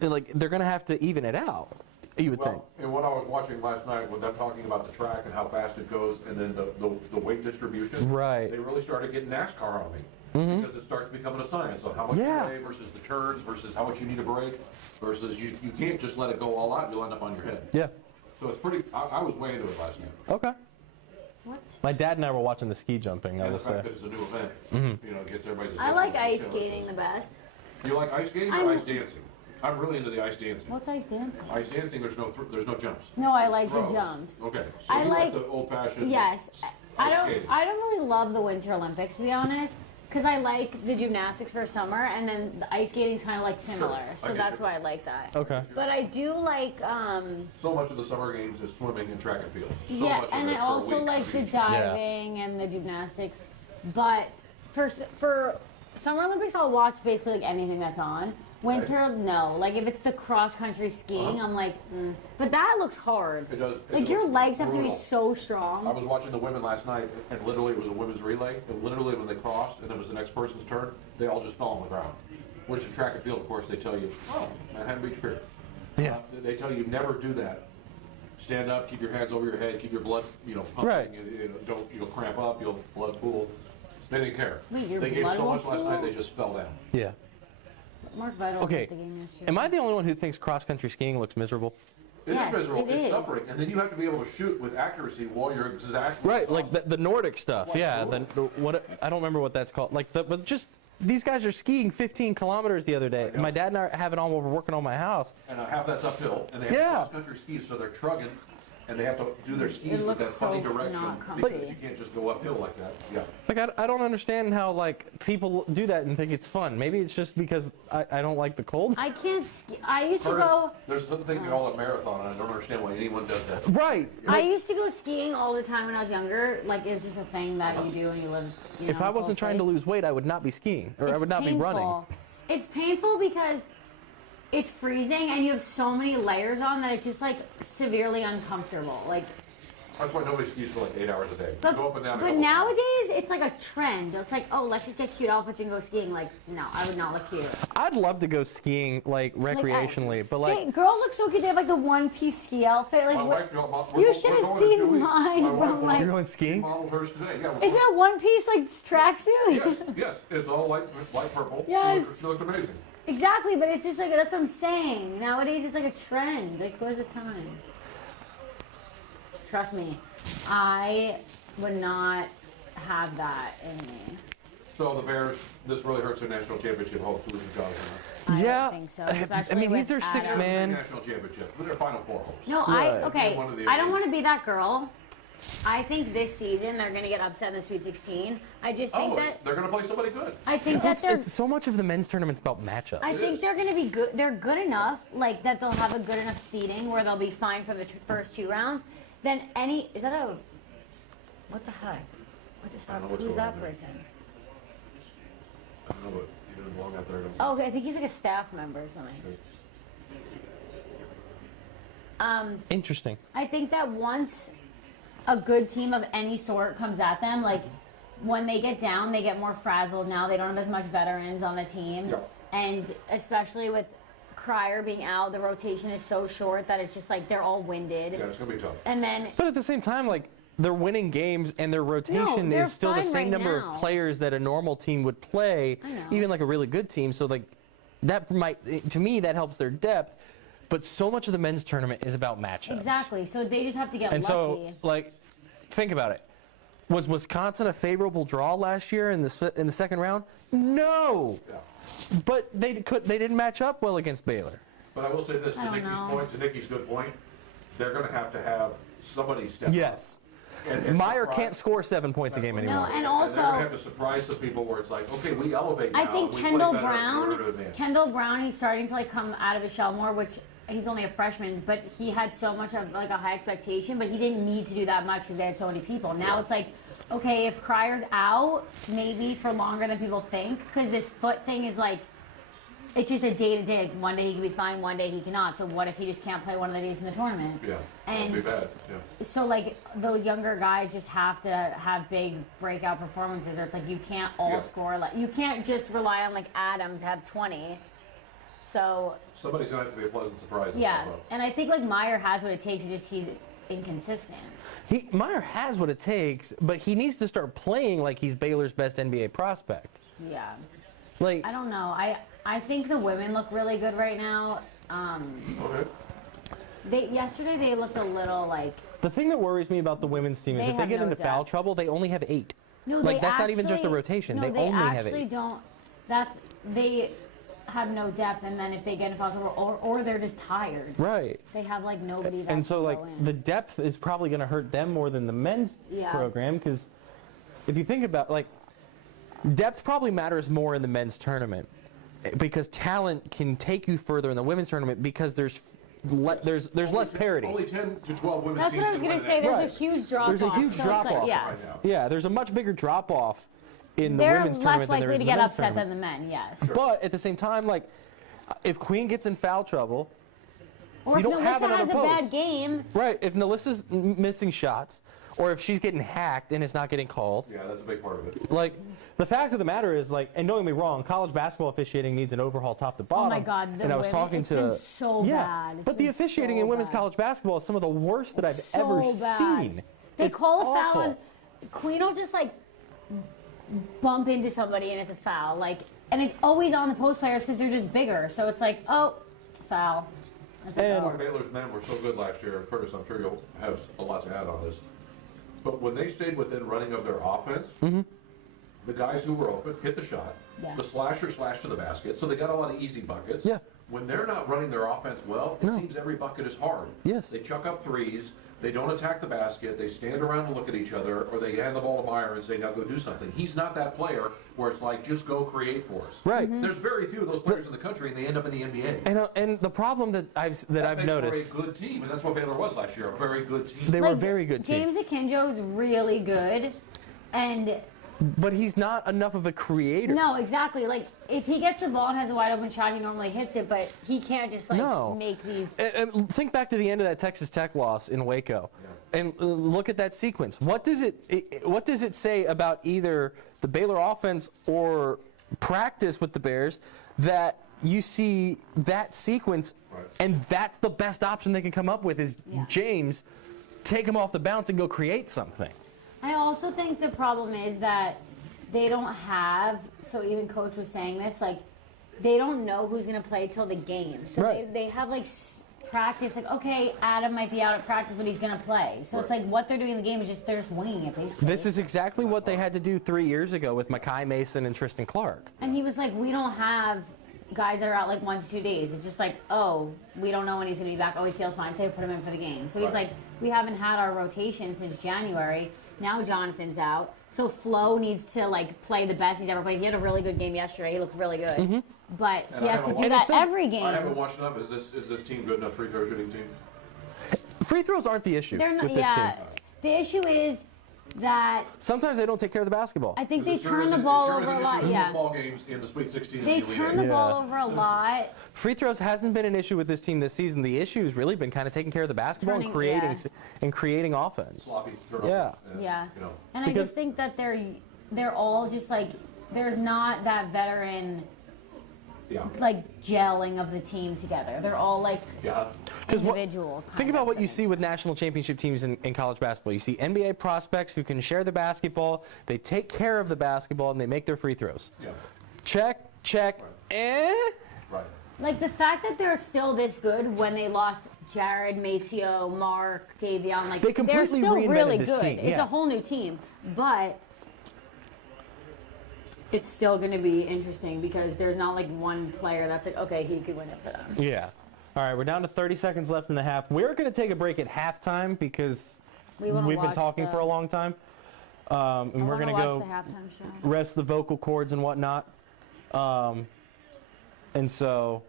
like they're gonna have to even it out, you would think. Well, and what I was watching last night with them talking about the track and how fast it goes, and then the weight distribution. Right. They really started getting NASCAR on me. Because it starts becoming a science on how much Yeah. you weigh versus the turns versus how much you need to brake versus you can't just let it go all out. You'll end up on your head. Yeah. So it's pretty. I was way into it last night. Okay. What? My dad and I were watching the ski jumping. I And the will say. fact that it's a new event, you know, gets everybody's attention. I like ice You know, skating the best. You like ice skating or I'm- ice dancing? I'm really into the ice dancing. What's ice dancing? Ice dancing, there's no jumps. No, I There's like the throws. jumps. Okay, so I you like- the old-fashioned. Yes. I ice don't. skating. I don't really love the Winter Olympics to be honest, because I like the gymnastics for summer, and then the ice skating's kind of like similar. I So get that's you. why I like that. Okay. But I do like. So much of the summer games is swimming and track and field. So Yeah, much of and it I for a also week. like the Jeez. diving and the gymnastics. But for Summer Olympics, I'll watch basically like anything that's on. Winter, no. Like if it's the cross country skiing, I'm like, but that looks hard. It does. Like your looks legs have to be brutal. so I strong. was watching the women last night, and literally it was a women's relay. And literally when they crossed, and it was the next person's turn, they all just fell on the ground. Which in track and field, of course, they tell you, oh, Manhattan Beach Pier. Yeah. They tell you never do that. Stand up, keep your hands over your head, keep your blood, pumping. Right. You'll cramp up, you'll blood pool. They didn't care. Wait, your They gave blood so will much last night, pool? they just fell down. Yeah. Mark Vidal Okay. at the game yesterday. Am I the only one who thinks cross country skiing looks miserable? It is Yes, miserable. it It's is. suffering, and then you have to be able to shoot with accuracy while you're exactly Right, like exhausted. the Nordic stuff. That's Yeah. cool. What I don't remember what that's called. Like but just these guys are skiing 15 kilometers the other day. know. My dad and I have it on while we're working on my house. And half that's uphill, and they have Yeah. cross-country skis, so they're trugging, and they have to do their skis with looks that funny so direction not because comfy. you can't just go uphill like that. Yeah. Like I don't understand how like people do that and think it's fun. Maybe it's just because I don't like the cold. I can't ski. I used to Curtis, go. there's something we call a marathon, and I don't understand why anyone does that. Right. I used to go skiing all the time when I was younger. Like it's just a thing that you do when you live. You If know, I in a wasn't cold trying to place. lose weight, I would not be skiing or I It's would not be running. painful. It's painful because it's freezing and you have so many layers on that it's just like severely uncomfortable. Like That's why nobody skis for like 8 hours a day. But, Go up and down a but couple nowadays, it's like a trend. It's like, oh, let's just get cute outfits and go skiing. Like, no, I would not look cute. I'd love to go skiing, like, recreationally, but, like... Hey, girls look so cute. They have, like, the one-piece ski outfit. Like, My what? wife, You should have seen mine from, You're like... going skiing? Modeled hers today. Yeah, Is it a one-piece, like, tracksuit? Yes, yes. It's all light purple. Yes. She looked amazing. Exactly, but it's just like, that's what I'm saying. Nowadays, it's like a trend. Like, where's the time? Trust me, I would not have that in me. So the Bears, this really hurts their national championship hopes losing Jonathan. I Yeah, don't think so. Especially I mean, he's with their sixth Adam. man. National championship, their Final Four hopes. No, Right. okay, One of the I don't elite. want to be that girl. I think this season they're going to get upset in the Sweet 16. I just think that They're going to play somebody good. I think that they're It's so much of the men's tournament's about matchups. I think they're going to be good. They're good enough, like that they'll have a good enough seeding where they'll be fine for the first 2 rounds. Then is that a what the heck? What just I don't know happened? what's Who's going that on there. person? I don't know, but he doesn't belong out there. Oh, okay, I think he's like a staff member or something. Interesting. I think that once a good team of any sort comes at them, like when they get down, they get more frazzled now. They don't have as much veterans on the team. Yeah. And especially with Cryer being out, the rotation is so short that it's just like they're all winded. Yeah, it's going to be tough. And then But at the same time, like, they're winning games and their rotation they're is still the fine same right number now. of players that a normal team would play, I know. even like a really good team. So, like, that might, to me, that helps their depth. But so much of the men's tournament is about matchups. exactly, so they just have to get And lucky. so, like, think about it. Was Wisconsin a favorable draw last year in the second round? No. Yeah. But they didn't match up well against Baylor. But I will say this, I to don't Nikki's know. point, to Nikki's good point, they're going to have somebody step up. Yes. And Meyer surprise- can't score 7 points a game No, anymore. and they're going to have also to surprise some people where it's like, okay, we elevate now. I think we Kendall play better in order to advance. Brown, he's starting to like come out of his shell more, which he's only a freshman, but he had so much of like a high expectation, but he didn't need to do that much because they had so many people. Now it's like, okay, if Cryer's out, maybe for longer than people think, because this foot thing is like, it's just a day-to-day. One day he can be fine, one day he cannot. So what if he just can't play one of the days in the tournament? Yeah, that And would be bad. Yeah. so like those younger guys just have to have big breakout performances, or it's like you can't all Yeah. score. Like you can't just rely on like Adam to have 20. So Somebody's going to have to be a pleasant surprise. and yeah, step up. and I think like Meyer has what it takes. It's just he's inconsistent. Meyer has what it takes, but he needs to start playing like he's Baylor's best NBA prospect. Yeah, Like, I don't know. I think the women look really good right now. Okay. Yesterday they looked a little like. the thing that worries me about the women's team is They if they have get no into foul depth. trouble, they only have 8. No, Like, they that's not even just a actually- rotation. No, They only have actually 8. don't. They have no depth, and then if they get in foul trouble, or they're just tired. Right. They have like nobody that And so, can like, go in. the depth is probably going to hurt them more than the men's Yeah. program, because if you think about, like, depth probably matters more in the men's tournament, because talent can take you further in the women's tournament because there's less parity. Only 10 to 12 women's That's teams what I was can gonna win say. that. There's Right. a huge drop There's a off. huge so it's drop like, off yeah, right now. Yeah, there's a much bigger drop off in the they're women's less tournament than there likely is to in the get men's upset tournament. than the men. Yes. But at the same time, like, if Queen gets in foul trouble, Or you if don't have Melissa has another a post. bad game, right? If Melissa's missing shots, or if she's getting hacked and it's not getting called, Yeah, that's a big part of it. like, the fact of the matter is, like, and don't get me wrong, college basketball officiating needs an overhaul top to bottom. Oh my God, the and I was women- talking it's to been so yeah, bad. It's but the been officiating so in women's bad. college basketball is some of the worst that I've so ever bad. seen. They It's call a foul, awful. and Queen will just like bump into somebody, and it's a foul. Like, and it's always on the post players because they're just bigger. So it's like, oh, it's a foul. That's a And- foul. Why Baylor's men were so good last year, and Curtis, I'm sure you'll have a lot to add on this. But when they stayed within running of their offense, the guys who were open hit the shot. Yeah. The slasher slashed to the basket, so they got a lot of easy buckets. Yeah. When they're not running their offense well, it No. seems every bucket is hard. Yes. They chuck up threes. They don't attack the basket. They stand around and look at each other, or they hand the ball to Meyer and say, now go do something. He's not that player where it's like, just go create for us. Right. There's very few of those players in the country, and they end up in the NBA. And the problem that I've Makes noticed, for a good team, and that's what Baylor was last year, a very good team. they were a Like, very good team, James Akinjo's really good, and but he's not enough of a creator. no, exactly. Like if he gets the ball and has a wide open shot, he normally hits it, but he can't just like No. make these. And think back to the end of that Texas Tech loss in Waco. and look at that sequence. What does it say about either the Baylor offense or practice with the Bears that you see that sequence, and that's the best option they can come up with is James, take him off the bounce and go create something. I also think the problem is that they don't have, so even coach was saying this, like, they don't know who's going to play till the game. So they have, like, practice, like, okay, Adam might be out at practice, but he's going to play. So it's like what they're doing in the game is just, they're just winging it, basically. This is exactly what they had to do 3 years ago with Mekhi Mason and Tristan Clark. And he was like, we don't have guys that are out like 1 to 2 days. It's just like, oh, we don't know when he's going to be back. Oh, he feels fine. Say, put him in for the game. So he's like, we haven't had our rotation since January. Now Jonathan's out. So Flo needs to, like, play the best he's ever played. He had a really good game yesterday. He looked really good. But he has to do that every game. I haven't watched enough. Is this team good enough free throw shooting team? Free throws aren't the issue They're not, with this team. The issue is that Sometimes they don't take care of the basketball. I think they turn the ball over a lot. Yeah, Ball games in the Sweet 16. they turn the ball over a lot. Free throws hasn't been an issue with this team this season. The issue has really been kind of taking care of the basketball and creating offense. Sloppy turnovers. Yeah. You know. And I just think that they're all just like, there's not that veteran like gelling of the team together. They're all like individual. Think about what you see with national championship teams in college basketball. You see NBA prospects who can share the basketball, they take care of the basketball, and they make their free throws. Check, Right. Like the fact that they're still this good when they lost Jared, Maceo, Mark, Davion, like they're still really good. Team. It's a whole new team, but it's still going to be interesting because there's not like one player that's like, okay, he could win it for them. Yeah. All right, we're down to 30 seconds left in the half. We're going to take a break at halftime because we've been talking for a long time. And we're going to go the halftime show. rest the vocal cords and whatnot. And so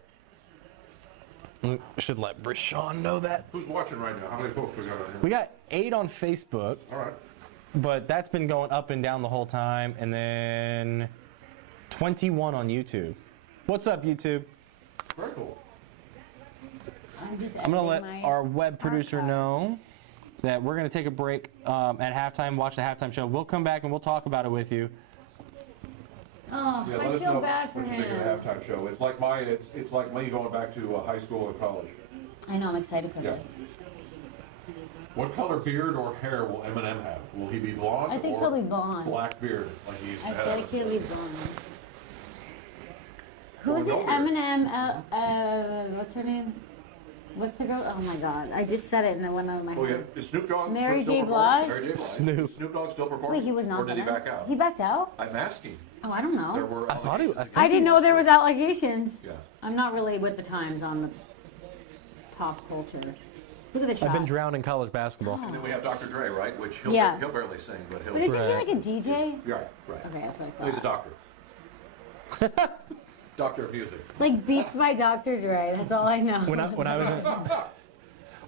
we should let Brishon know that. Who's watching right now? How many folks we got on here? We got 8 on Facebook. All right. But that's been going up and down the whole time. And then 21 on YouTube. What's up, YouTube? Very cool. I'm going to let our web producer know that we're going to take a break at halftime, watch the halftime show. We'll come back and we'll talk about it with you. Oh, Yeah, let I us feel know bad for what you think of the him. halftime show. It's like it's like me going back to high school and college. I know, I'm excited for this. What color beard or hair will Eminem have? Will he be blonde I think or he'll be blonde. black beard like he used to I have? feel like he'll be blonde. Or Who's the no beard. Eminem? What's her name? What's the girl? Oh my God! I just said it and it went out of my Oh yeah, head. is Snoop Dogg Mary still J. performing? Blige? Mary J. Blige. Snoop. Is Snoop Dogg still performing? Wait, he was not. Or did he there? back out? He backed out? I'm asking. Oh, I don't know. There were I thought he- allegations I didn't know there was allegations. Yeah. I'm not really with the times on the pop culture. Look at the shot. I've been drowned in college basketball. And then we have Dr. Dre, right? Which he'll barely sing, but he'll. But isn't he Right. like a DJ? Right, right. Okay, that's what I thought. He's a doctor. Doctor of music. Like Beats by Dr. Dre. That's all I know.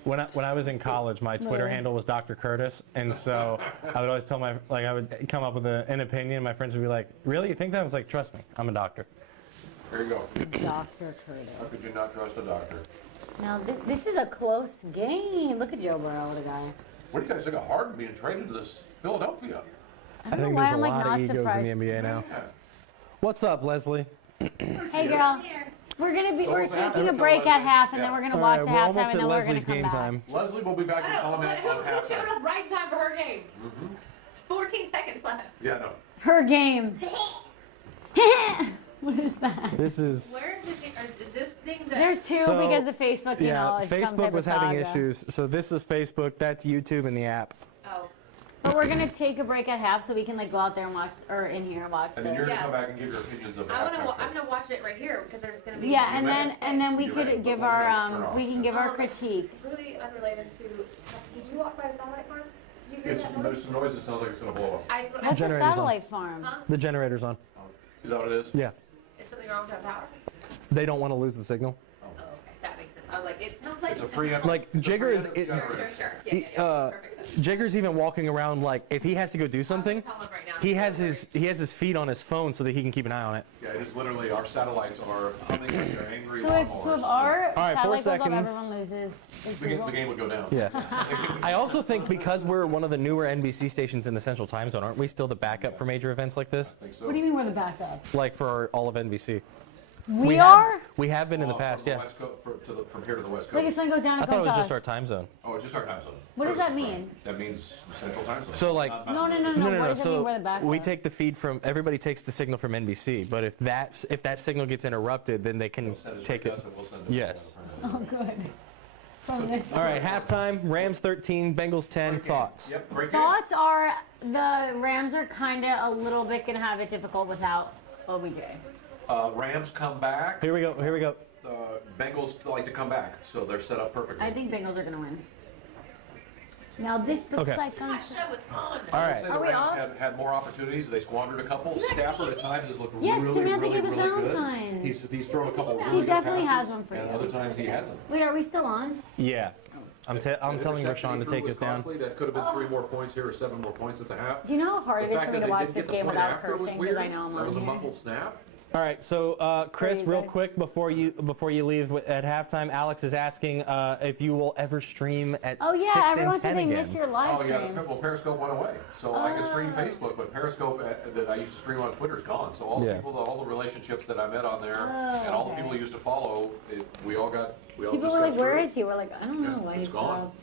When I was in college, my Twitter handle was Dr. Curtis, and so I would always tell I would come up with an opinion. My friends would be like, "Really? You think that?" I was like, "Trust me, I'm a doctor." There you go. Dr. Curtis. How could you not trust a doctor? Now this is a close game. Look at Joe Burrow, the guy. What do you guys think of Harden being traded to this Philadelphia? I don't know think why there's a I'm, like, lot not of egos surprised. in the NBA now. Yeah. What's up, Leslie? Hey, girl. We're taking a break at half, and then we're gonna All watch right, the we're halftime, almost and at then we're gonna Leslie's come game back. time. Leslie will be back in comment on Who showed halftime. up right in time for her game? 14 seconds left. Yeah, no. Her game. What is that? This is. Where is this thing? Is this thing that... There's two So, because the Facebook, you know, is some Facebook type was of having saga. issues. So this is Facebook. That's YouTube and the app. Oh. But we're gonna take a break at half so we can like go out there and watch, or in here and watch And then you're the. going to come back and give your opinions of the I'm halftime gonna watch it right here because there's gonna be... Yeah, and then we You could ready? give But our turn off. we can give our critique. Really unrelated to... Did you walk by the satellite farm? Did you hear It's, that noise? there's some noise that sounds like it's going to blow up. I just want What's a Generator's on. satellite farm? Huh? The generator's on. Is that what it is? Yeah. Is something wrong with that power? They don't want to lose the signal. Oh, okay. That makes sense. was like, it sounds like It's a preemptive. Like Jigger is, preemptive generator. Sure. Yeah, perfect. Jigger's even walking around like if he has to go do something, Tell him right now. he has his feet on his phone so that he can keep an eye on it. Yeah, it is literally, our satellites are humming like they're angry So lawnmowers. if our All right, 4 satellite goes up, seconds. everyone loses. The game would go down. Yeah. I also think because we're one of the newer NBC stations in the Central Time Zone, aren't we still the backup for major events like this? I think so. What do you mean we're the backup? Like for all of NBC. We are? We have been in the past, From yeah. West Coast, from here to the West Like if Coast. something goes down, I it thought it comes was to just our us. time zone. Oh, it's just our time zone. What does that Right. mean? That means Central Time Zone. So like, No. no, What does it mean so we're the backup? we take the feed from, everybody takes the signal from NBC, but if that signal gets interrupted, then they can Send it take to it. us and we'll send it. Yes. Oh, good. From this. All right, halftime, Rams 13, Bengals 10, Great game. thoughts? Yep, great game. Thoughts are the Rams are kind of a little bit going to have it difficult without OBJ. Rams come back. Here we go. Bengals like to come back, so they're set up perfectly. I think Bengals are going to win. Now this looks Okay. like Show was on. All I'd right. say the Are we Rams off? had more opportunities. They squandered a couple. Stafford at times has looked Yes, really, Samantha really, gave us really good. Valentine's. He's thrown a couple She really good definitely passes, has one for and you. other times he hasn't. Wait, are we still on? Yeah. I'm telling Interception Rashawn he to threw take was us down. costly. That could have been 3 more points here or 7 more points at the half. Do you know how hard it The is fact for me that to they watch didn't this get the game point without after was cursing weird. because I know I'm That on was a here? muffled snap. All right, so Chris, Pretty real good. quick before you leave at halftime, Alex is asking if you will ever stream at Oh 6 yeah, and everyone 10 said they again. miss your live Oh yeah, stream. well Periscope went away, so I can stream Facebook, but Periscope that I used to stream on Twitter is gone. So all the Yeah. people, all the relationships that I met on there, and all the okay. people who used to follow, we all People just were got like, "Where screwed. is he?" We're like, "I don't know Yeah, why it's he gone. stopped."